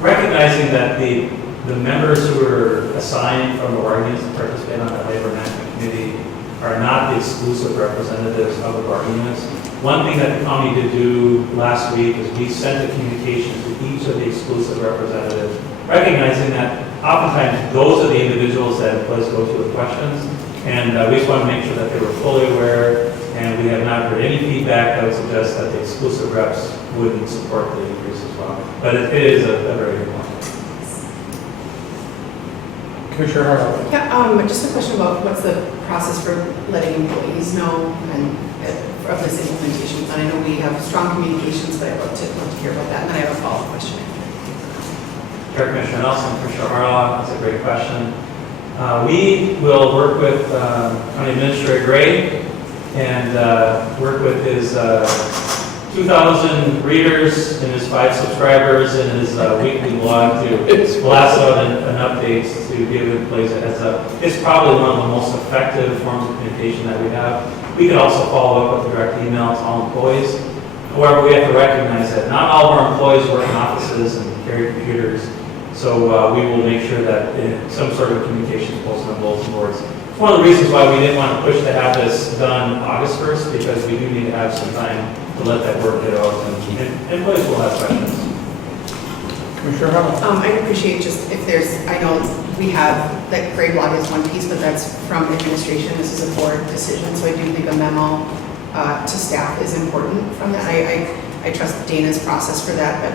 recognizing that the members who were assigned from the Oregonians to participate on the Labor Management Committee are not the exclusive representatives of the bargaining units. One thing that the county did do last week is we sent a communication to each of the exclusive representatives, recognizing that oftentimes those are the individuals that employees go to with questions, and we just want to make sure that they were fully aware, and we have not heard any feedback that would suggest that the exclusive reps wouldn't support the increase as well. But it is a very good point. Commissioner Harlow? Yeah, just a question about what's the process for letting employees know and of this implementation. And I know we have strong communications, but I'd love to hear about that. And then I have a follow-up question. Chair Commissioner Nelson, Commissioner Harlow, that's a great question. We will work with County Administrator Gray and work with his 2,000 readers and his 5 subscribers and his weekly blog to blast out an update to give employees a heads up. It's probably one of the most effective forms of communication that we have. We can also follow up with a direct email to all employees. However, we have to recognize that not all of our employees work in offices and carry computers. So we will make sure that some sort of communication is posted on bulletin boards. It's one of the reasons why we didn't want to push to have this done August 1st, because we do need to have some time to let that work get out, and employees will have questions. Commissioner Harlow? I appreciate just if there's, I know we have, that grade blog is one piece, but that's from administration. This is a board decision, so I do think a memo to staff is important from that. I trust Dana's process for that, but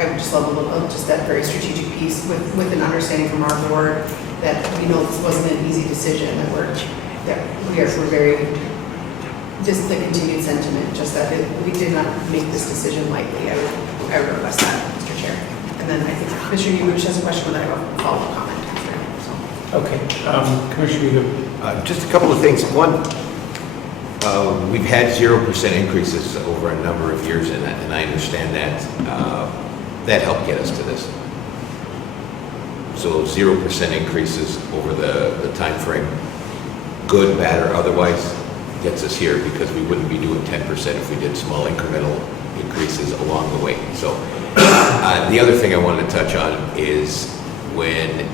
I would just love a little, just that very strategic piece with an understanding from our board that we know this wasn't an easy decision, that we're very, just the continued sentiment, just that we did not make this decision lightly. I would request that, Mr. Chair. And then I think Commissioner Yubuch has a question, but I have a follow-up comment after. So. Okay, Commissioner Yubuch. Just a couple of things. One, we've had 0% increases over a number of years, and I understand that. That helped get us to this. So 0% increases over the time frame, good, bad, or otherwise, gets us here, because we wouldn't be doing 10% if we did small incremental increases along the way. So the other thing I wanted to touch on is when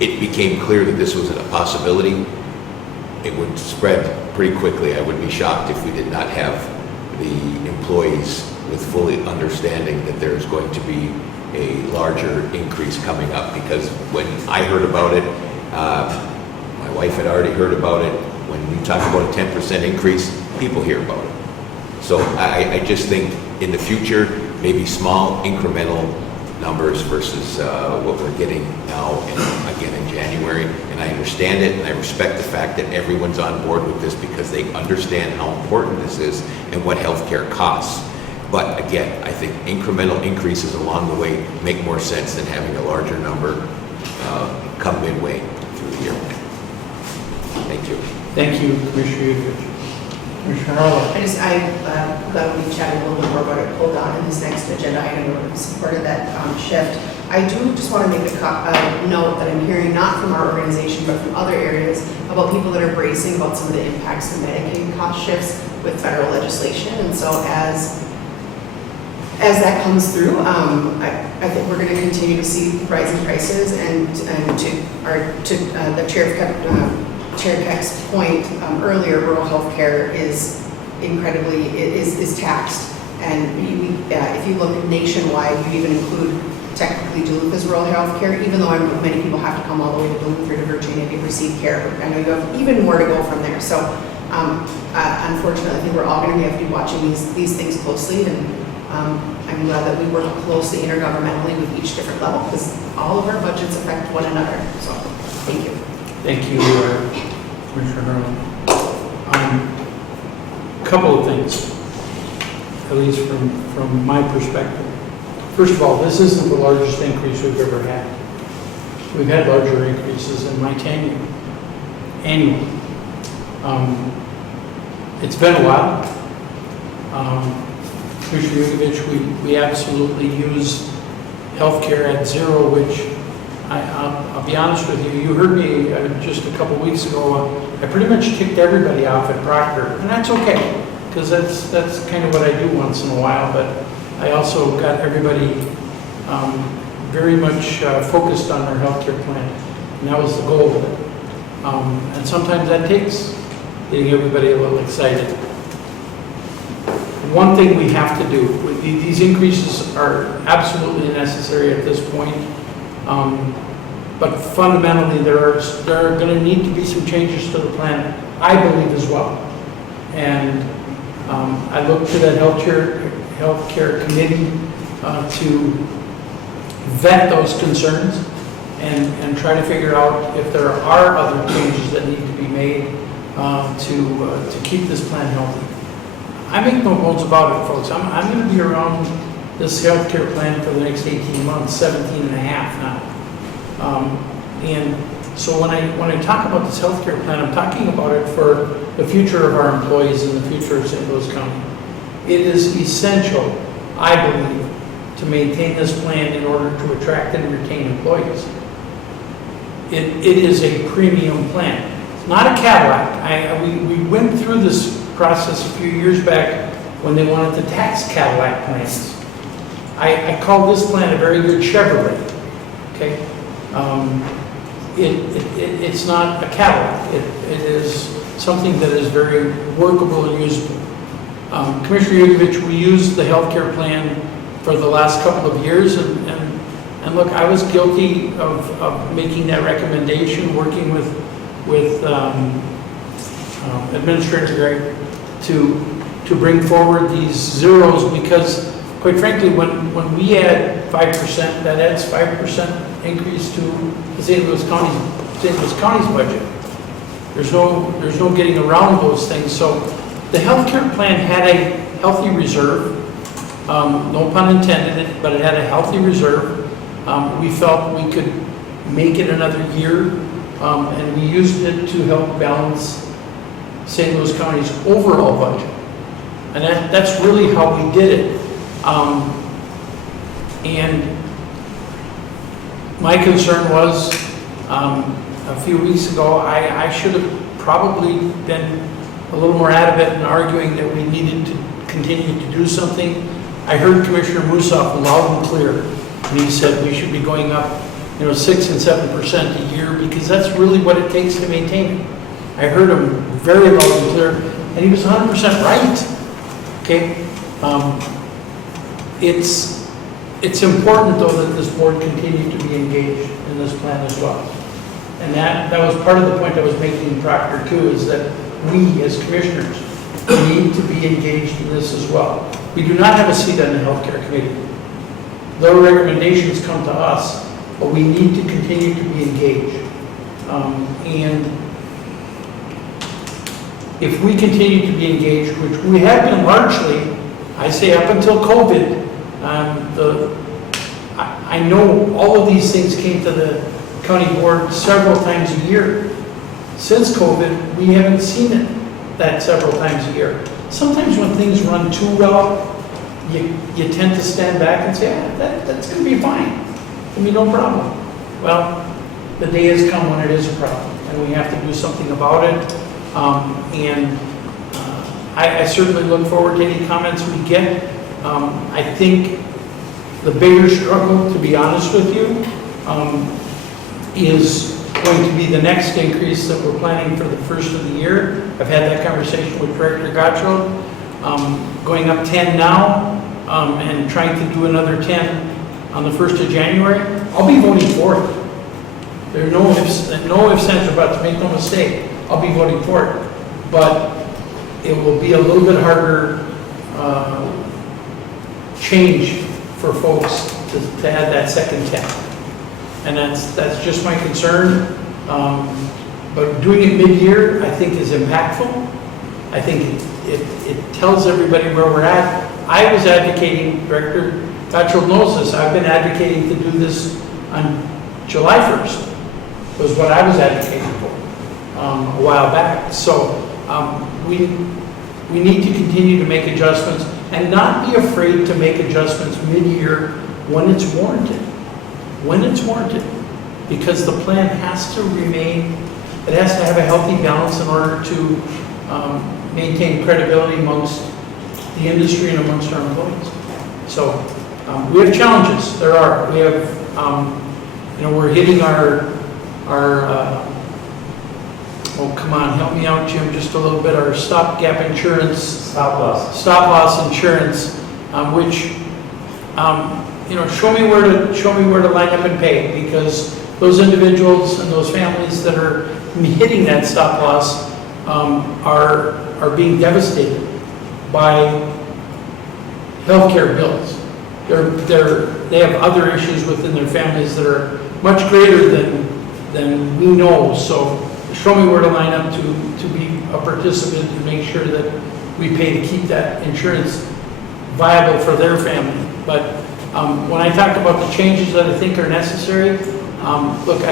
it became clear that this was a possibility, it would spread pretty quickly. I would be shocked if we did not have the employees with fully understanding that there's going to be a larger increase coming up, because when I heard about it, my wife had already heard about it. when you talk about a 10% increase, people hear about it. So I just think in the future, maybe small incremental numbers versus what we're getting now and again in January. And I understand it, and I respect the fact that everyone's on board with this because they understand how important this is and what healthcare costs. But again, I think incremental increases along the way make more sense than having a larger number come midway through the year. Thank you. Thank you, Commissioner Yudovich. Commissioner Arlo. I'm glad we chatted a little bit more about it, pulled on in this next agenda item or supported that shift. I do just want to make a note that I'm hearing not from our organization, but from other areas about people that are bracing about some of the impacts of Medicaid cost shifts with federal legislation. And so as that comes through, I think we're going to continue to see rising prices, and to the Chair Keck's point earlier, rural health care is incredibly is taxed, and if you look nationwide, you even include technically Duluth as rural health care, even though many people have to come all the way to Duluth or to Virginia to receive care. I know you have even more to go from there. So unfortunately, I think we're all going to have to be watching these things closely, and I'm glad that we work closely intergovernmentally with each different level, because all of our budgets affect one another. So thank you. Thank you, Commissioner Herman. Couple of things, at least from my perspective. First of all, this isn't the largest increase we've ever had. We've had larger increases in my tenure, annually. It's been a while. Commissioner Yudovich, we absolutely use healthcare at zero, which I'll be honest with you, you heard me just a couple weeks ago, I pretty much kicked everybody off at Proctor, and that's okay, because that's kind of what I do once in a while, but I also got everybody very much focused on their healthcare plan, and that was the goal of it. And sometimes that takes getting everybody a little excited. One thing we have to do, these increases are absolutely necessary at this point, but fundamentally there are going to need to be some changes to the plan, I believe as well. And I look to that healthcare committee to vet those concerns and try to figure out if there are other changes that need to be made to keep this plan healthy. I make no bones about it, folks. I'm going to be around this healthcare plan for the next 18 months, 17 and a half now. And so when I talk about this healthcare plan, I'm talking about it for the future of our employees and the future of St. Louis County. It is essential, I believe, to maintain this plan in order to attract and retain employees. It is a premium plan. It's not a Cadillac. We went through this process a few years back when they wanted to tax Cadillac plans. I call this plan a very good Chevrolet. Okay, it's not a Cadillac. It is something that is very workable and usable. Commissioner Yudovich, we used the healthcare plan for the last couple of years, and look, I was guilty of making that recommendation, working with Administrator Gregg to bring forward these zeros, because quite frankly, when we add 5%, that adds 5% increase to the St. Louis County's budget. There's no getting around those things. So the healthcare plan had a healthy reserve, no pun intended, but it had a healthy reserve. We felt we could make it another year, and we used it to help balance St. Louis County's overall budget. And that's really how we did it. And my concern was, a few weeks ago, I should have probably been a little more adamant in arguing that we needed to continue to do something. I heard Commissioner Mussoff loud and clear, and he said we should be going up 6 and 7% a year, because that's really what it takes to maintain it. I heard him very loud and clear, and he was 100% right. Okay, it's important though that this board continue to be engaged in this plan as well. And that was part of the point I was making in Proctor too, is that we as commissioners need to be engaged in this as well. We do not have a seat on the healthcare committee. Their recommendations come to us, but we need to continue to be engaged. And if we continue to be engaged, which we have been largely, I say up until COVID, I know all of these things came to the county board several times a year. Since COVID, we haven't seen it that several times a year. Sometimes when things run too well, you tend to stand back and say, that's going to be fine. I mean, no problem. Well, the day has come when it is a problem, and we have to do something about it. I certainly look forward to any comments we get. I think the bigger struggle, to be honest with you, is going to be the next increase that we're planning for the first of the year. I've had that conversation with Director Gottschalk, going up 10 now, and trying to do another 10 on the 1st of January. I'll be voting for it. There are no ifs, ands, or buts, make no mistake. I'll be voting for it. But it will be a little bit harder change for folks to add that second 10. And that's just my concern. But doing it mid-year, I think, is impactful. I think it tells everybody where we're at. I was advocating, Director Gottschalk knows this, I've been advocating to do this on July 1st, was what I was advocating for a while back. So we need to continue to make adjustments and not be afraid to make adjustments mid-year when it's warranted. When it's warranted, because the plan has to remain, it has to have a healthy balance in order to maintain credibility amongst the industry and amongst our employees. So we have challenges. There are. We have, we're hitting our oh, come on, help me out, Jim, just a little bit. Our stopgap insurance, stop loss insurance, which. Show me where to line up and pay, because those individuals and those families that are hitting that stop loss are being devastated by healthcare bills. They have other issues within their families that are much greater than we know. So show me where to line up to be a participant and make sure that we pay to keep that insurance viable for their family. But when I talk about the changes that I think are necessary, look,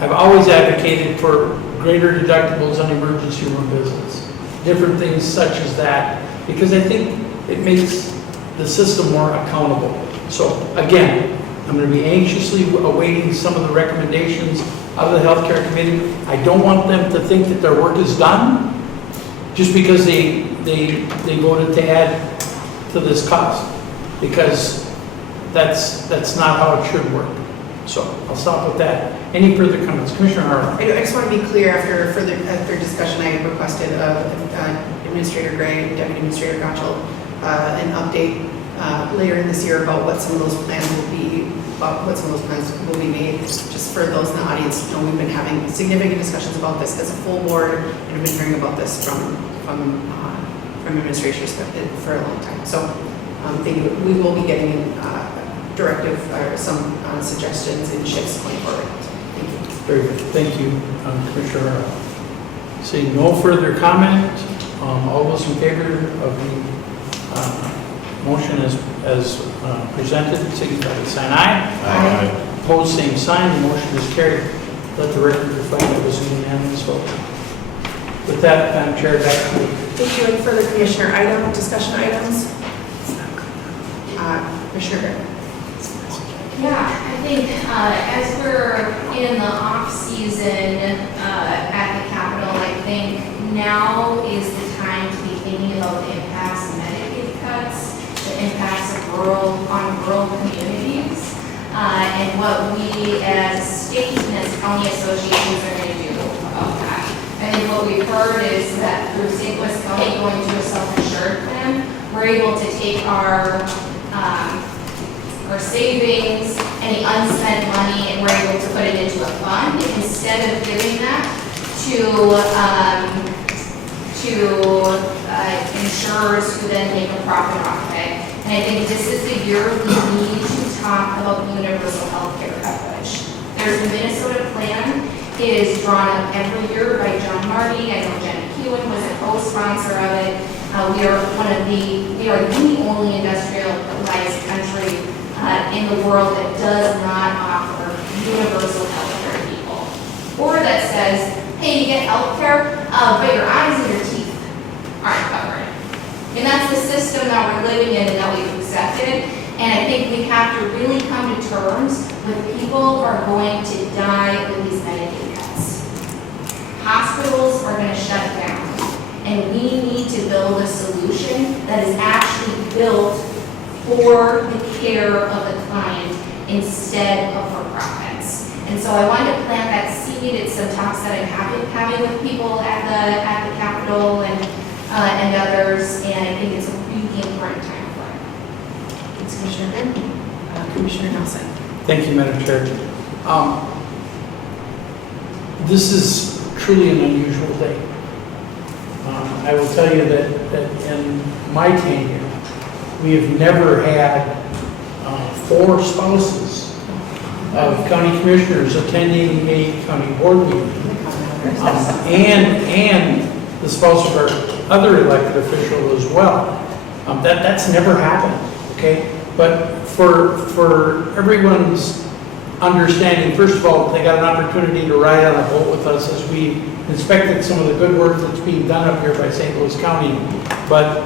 I've always advocated for greater deductibles on emergency room visits, different things such as that, because I think it makes the system more accountable. So again, I'm going to be anxiously awaiting some of the recommendations out of the healthcare committee. I don't want them to think that their work is done just because they voted to add to this cost, because that's not how it should work. So I'll stop with that. Any further comments? Commissioner Harlan. I just want to be clear, after further discussion, I requested Administrator Gray, Deputy Administrator Gottschalk, an update later in this year about what some of those plans will be, made. Just for those in the audience, we've been having significant discussions about this as a full board, and have been hearing about this from administrators for a long time. So we will be getting directive or some suggestions and shifts going forward. Thank you. Very good. Thank you, Commissioner Harlan. Seeing no further comment, all those in favor of the motion as presented, signify by saying aye. Aye. Opposed, same sign. The motion is carried. Let the record reflect that it was a unanimous vote. With that, Madam Chair, back to you. Thank you. Any further commissioner discussion items? Commissioner Gray. Yeah, I think as we're in the off-season at the Capitol, I think now is the time to be thinking about the impacts of Medicaid cuts, the impacts of rural communities, and what we as states and as county associations are going to do about that. I think what we've heard is that through St. Louis County going to a self-insured plan, we're able to take our savings any unspent money and we're able to put it into a fund instead of giving that to insurers who then make a profit off of it. And I think this is the year we need to talk about universal health care coverage. There's a Minnesota plan. It is drawn up every year by John Marty. I know Jen Kewen was a co-sponsor of it. We are the only industrialized country in the world that does not offer universal health care to people. Or that says, hey, you get health care, but your eyes and your teeth aren't covered. And that's the system that we're living in and that we've accepted. And I think we have to really come to terms with people who are going to die with these Medicaid cuts. Hospitals are going to shut down. And we need to build a solution that is actually built for the care of the client instead of for profits. And so I wanted to plant that seed. It's some talks that I'm having with people at the Capitol and others, and I think it's a really important time for it. Thanks, Commissioner Green. Commissioner Nelson. Thank you, Madam Chair. This is truly an unusual day. I will tell you that in my tenure, we have never had 4 spouses of county commissioners attending a county board meeting. And the spouse of our other elected official as well. That's never happened, okay? But for everyone's understanding, first of all, they got an opportunity to ride on a boat with us as we inspected some of the good work that's being done up here by St. Louis County. But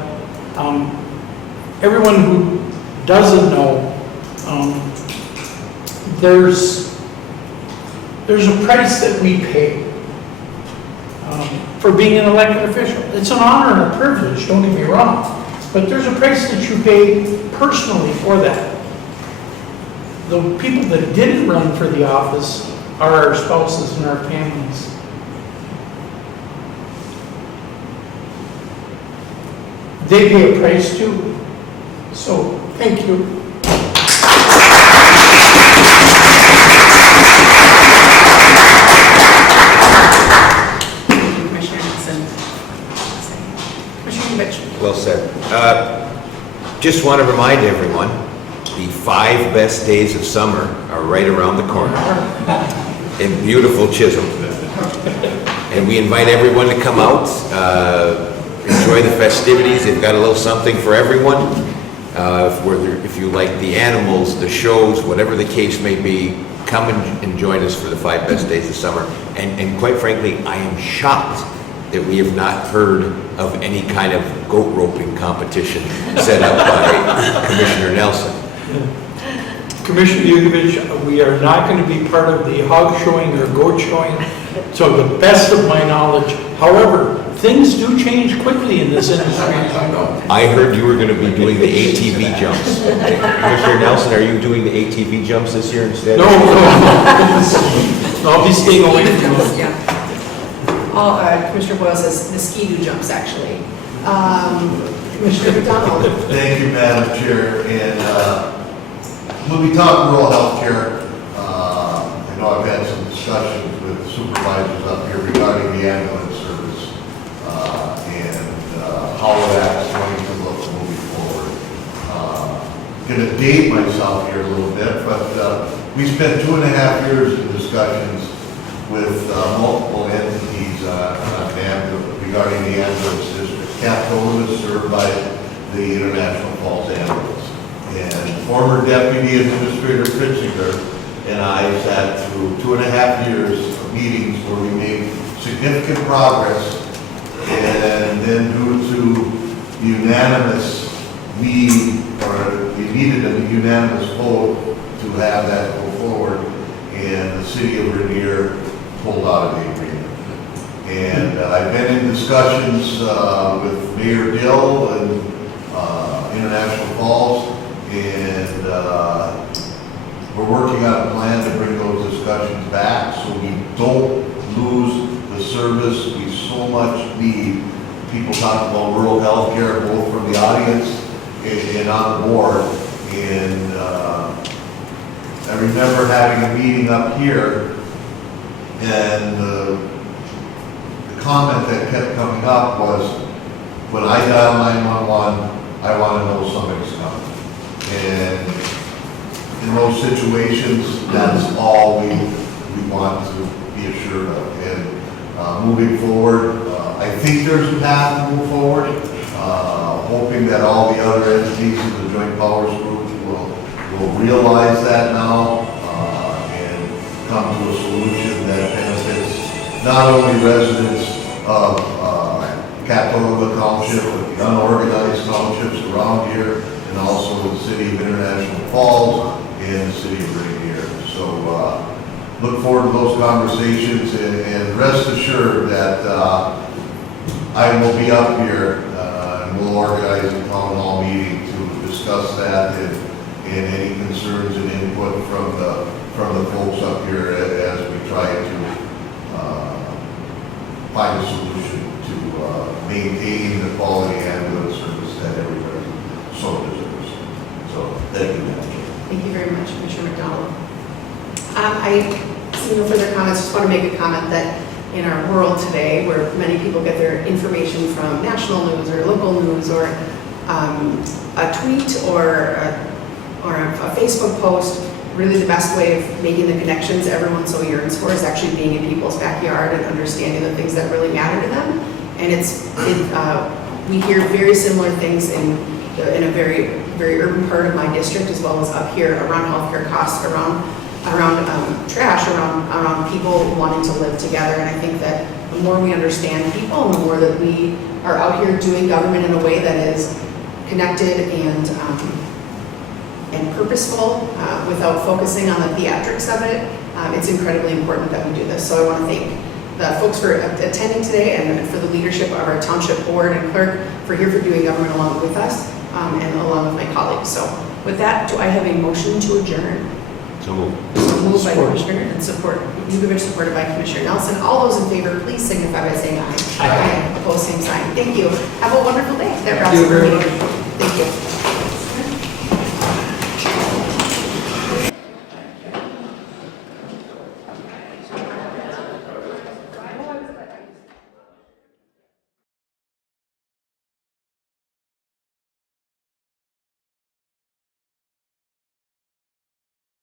everyone who doesn't know, there's a price that we pay for being an elected official. It's an honor and a privilege, don't get me wrong, but there's a price that you pay personally for that. The people that didn't run for the office are our spouses and our families. They pay a price too. So, thank you. Commissioner Nelson. Commissioner Mitch. Well said. Just want to remind everyone, the 5 best days of summer are right around the corner in beautiful Chisholm. And we invite everyone to come out, enjoy the festivities. They've got a little something for everyone. If you like the animals, the shows, whatever the case may be, come and join us for the 5 best days of summer. And quite frankly, I am shocked that we have not heard of any kind of goat roping competition set up by Commissioner Nelson. Commissioner Yugovich, we are not going to be part of the hog showing or goat showing, to the best of my knowledge. However, things do change quickly in this industry. I heard you were going to be doing the ATV jumps. Commissioner Nelson, are you doing the ATV jumps this year instead? No. I'll be staying away from those. Yeah. Commissioner Boyle says the ski-doo jumps, actually. Commissioner McDonald. Thank you, Madam Chair. And when we talk rural health care, I know I've had some discussions with supervisors up here regarding the ambulance service and how that's going to look moving forward. Going to date myself here a little bit, but we spent 2.5 years in discussions with multiple entities regarding the ambulance district. Kabetogama is served by the International Falls Ambulance. And former Deputy Administrator Fritzinger and I sat through 2.5 years of meetings where we made significant progress, and then due to unanimous need, or we needed a unanimous vote to have that go forward, and the city of Rainier pulled out of the agreement. And I've been in discussions with Mayor Dill and International Falls, and we're working on a plan to bring those discussions back so we don't lose the service we so much need. People talk about rural health care, both from the audience and on the board. And I remember having a meeting up here, and the comment that kept coming up was, when I dial 911, I want to know somebody's coming. And in most situations, that's all we want to be assured of. And moving forward, I think there's a path to move forward, hoping that all the other entities in the Joint Powers Group will realize that now and come to a solution that benefits not only residents of Kabetogama Township, but the unorganized townships around here, and also the city of International Falls and the city of Rainier. So look forward to those conversations, and rest assured that I will be up here and we'll organize a town hall meeting to discuss that and any concerns and input from the folks up here as we try to find a solution to maintain the quality ambulance service that everybody so deserves. So thank you, Madam Chair. Thank you very much, Commissioner McDonald. I see no further comments. Just want to make a comment that in our world today, where many people get their information from national news or local news or a tweet or a Facebook post, really the best way of making the connections everyone so yearns for is actually being in people's backyard and understanding the things that really matter to them. And we hear very similar things in a very, very urban part of my district, as well as up here around healthcare costs, around trash, around people wanting to live together. And I think that the more we understand people, and the more that we are out here doing government in a way that is connected and purposeful, without focusing on the theatrics of it, it's incredibly important that we do this. So I want to thank the folks for attending today, and for the leadership of our township board and clerk for doing government along with us, and along with my colleagues. So with that, do I have a motion to adjourn? So moved. So moved by Commissioner and supported by Commissioner Nelson. All those in favor, please signify by saying aye. Aye. Opposed, same sign. Thank you. Have a wonderful day. That wraps up the meeting. Thank you.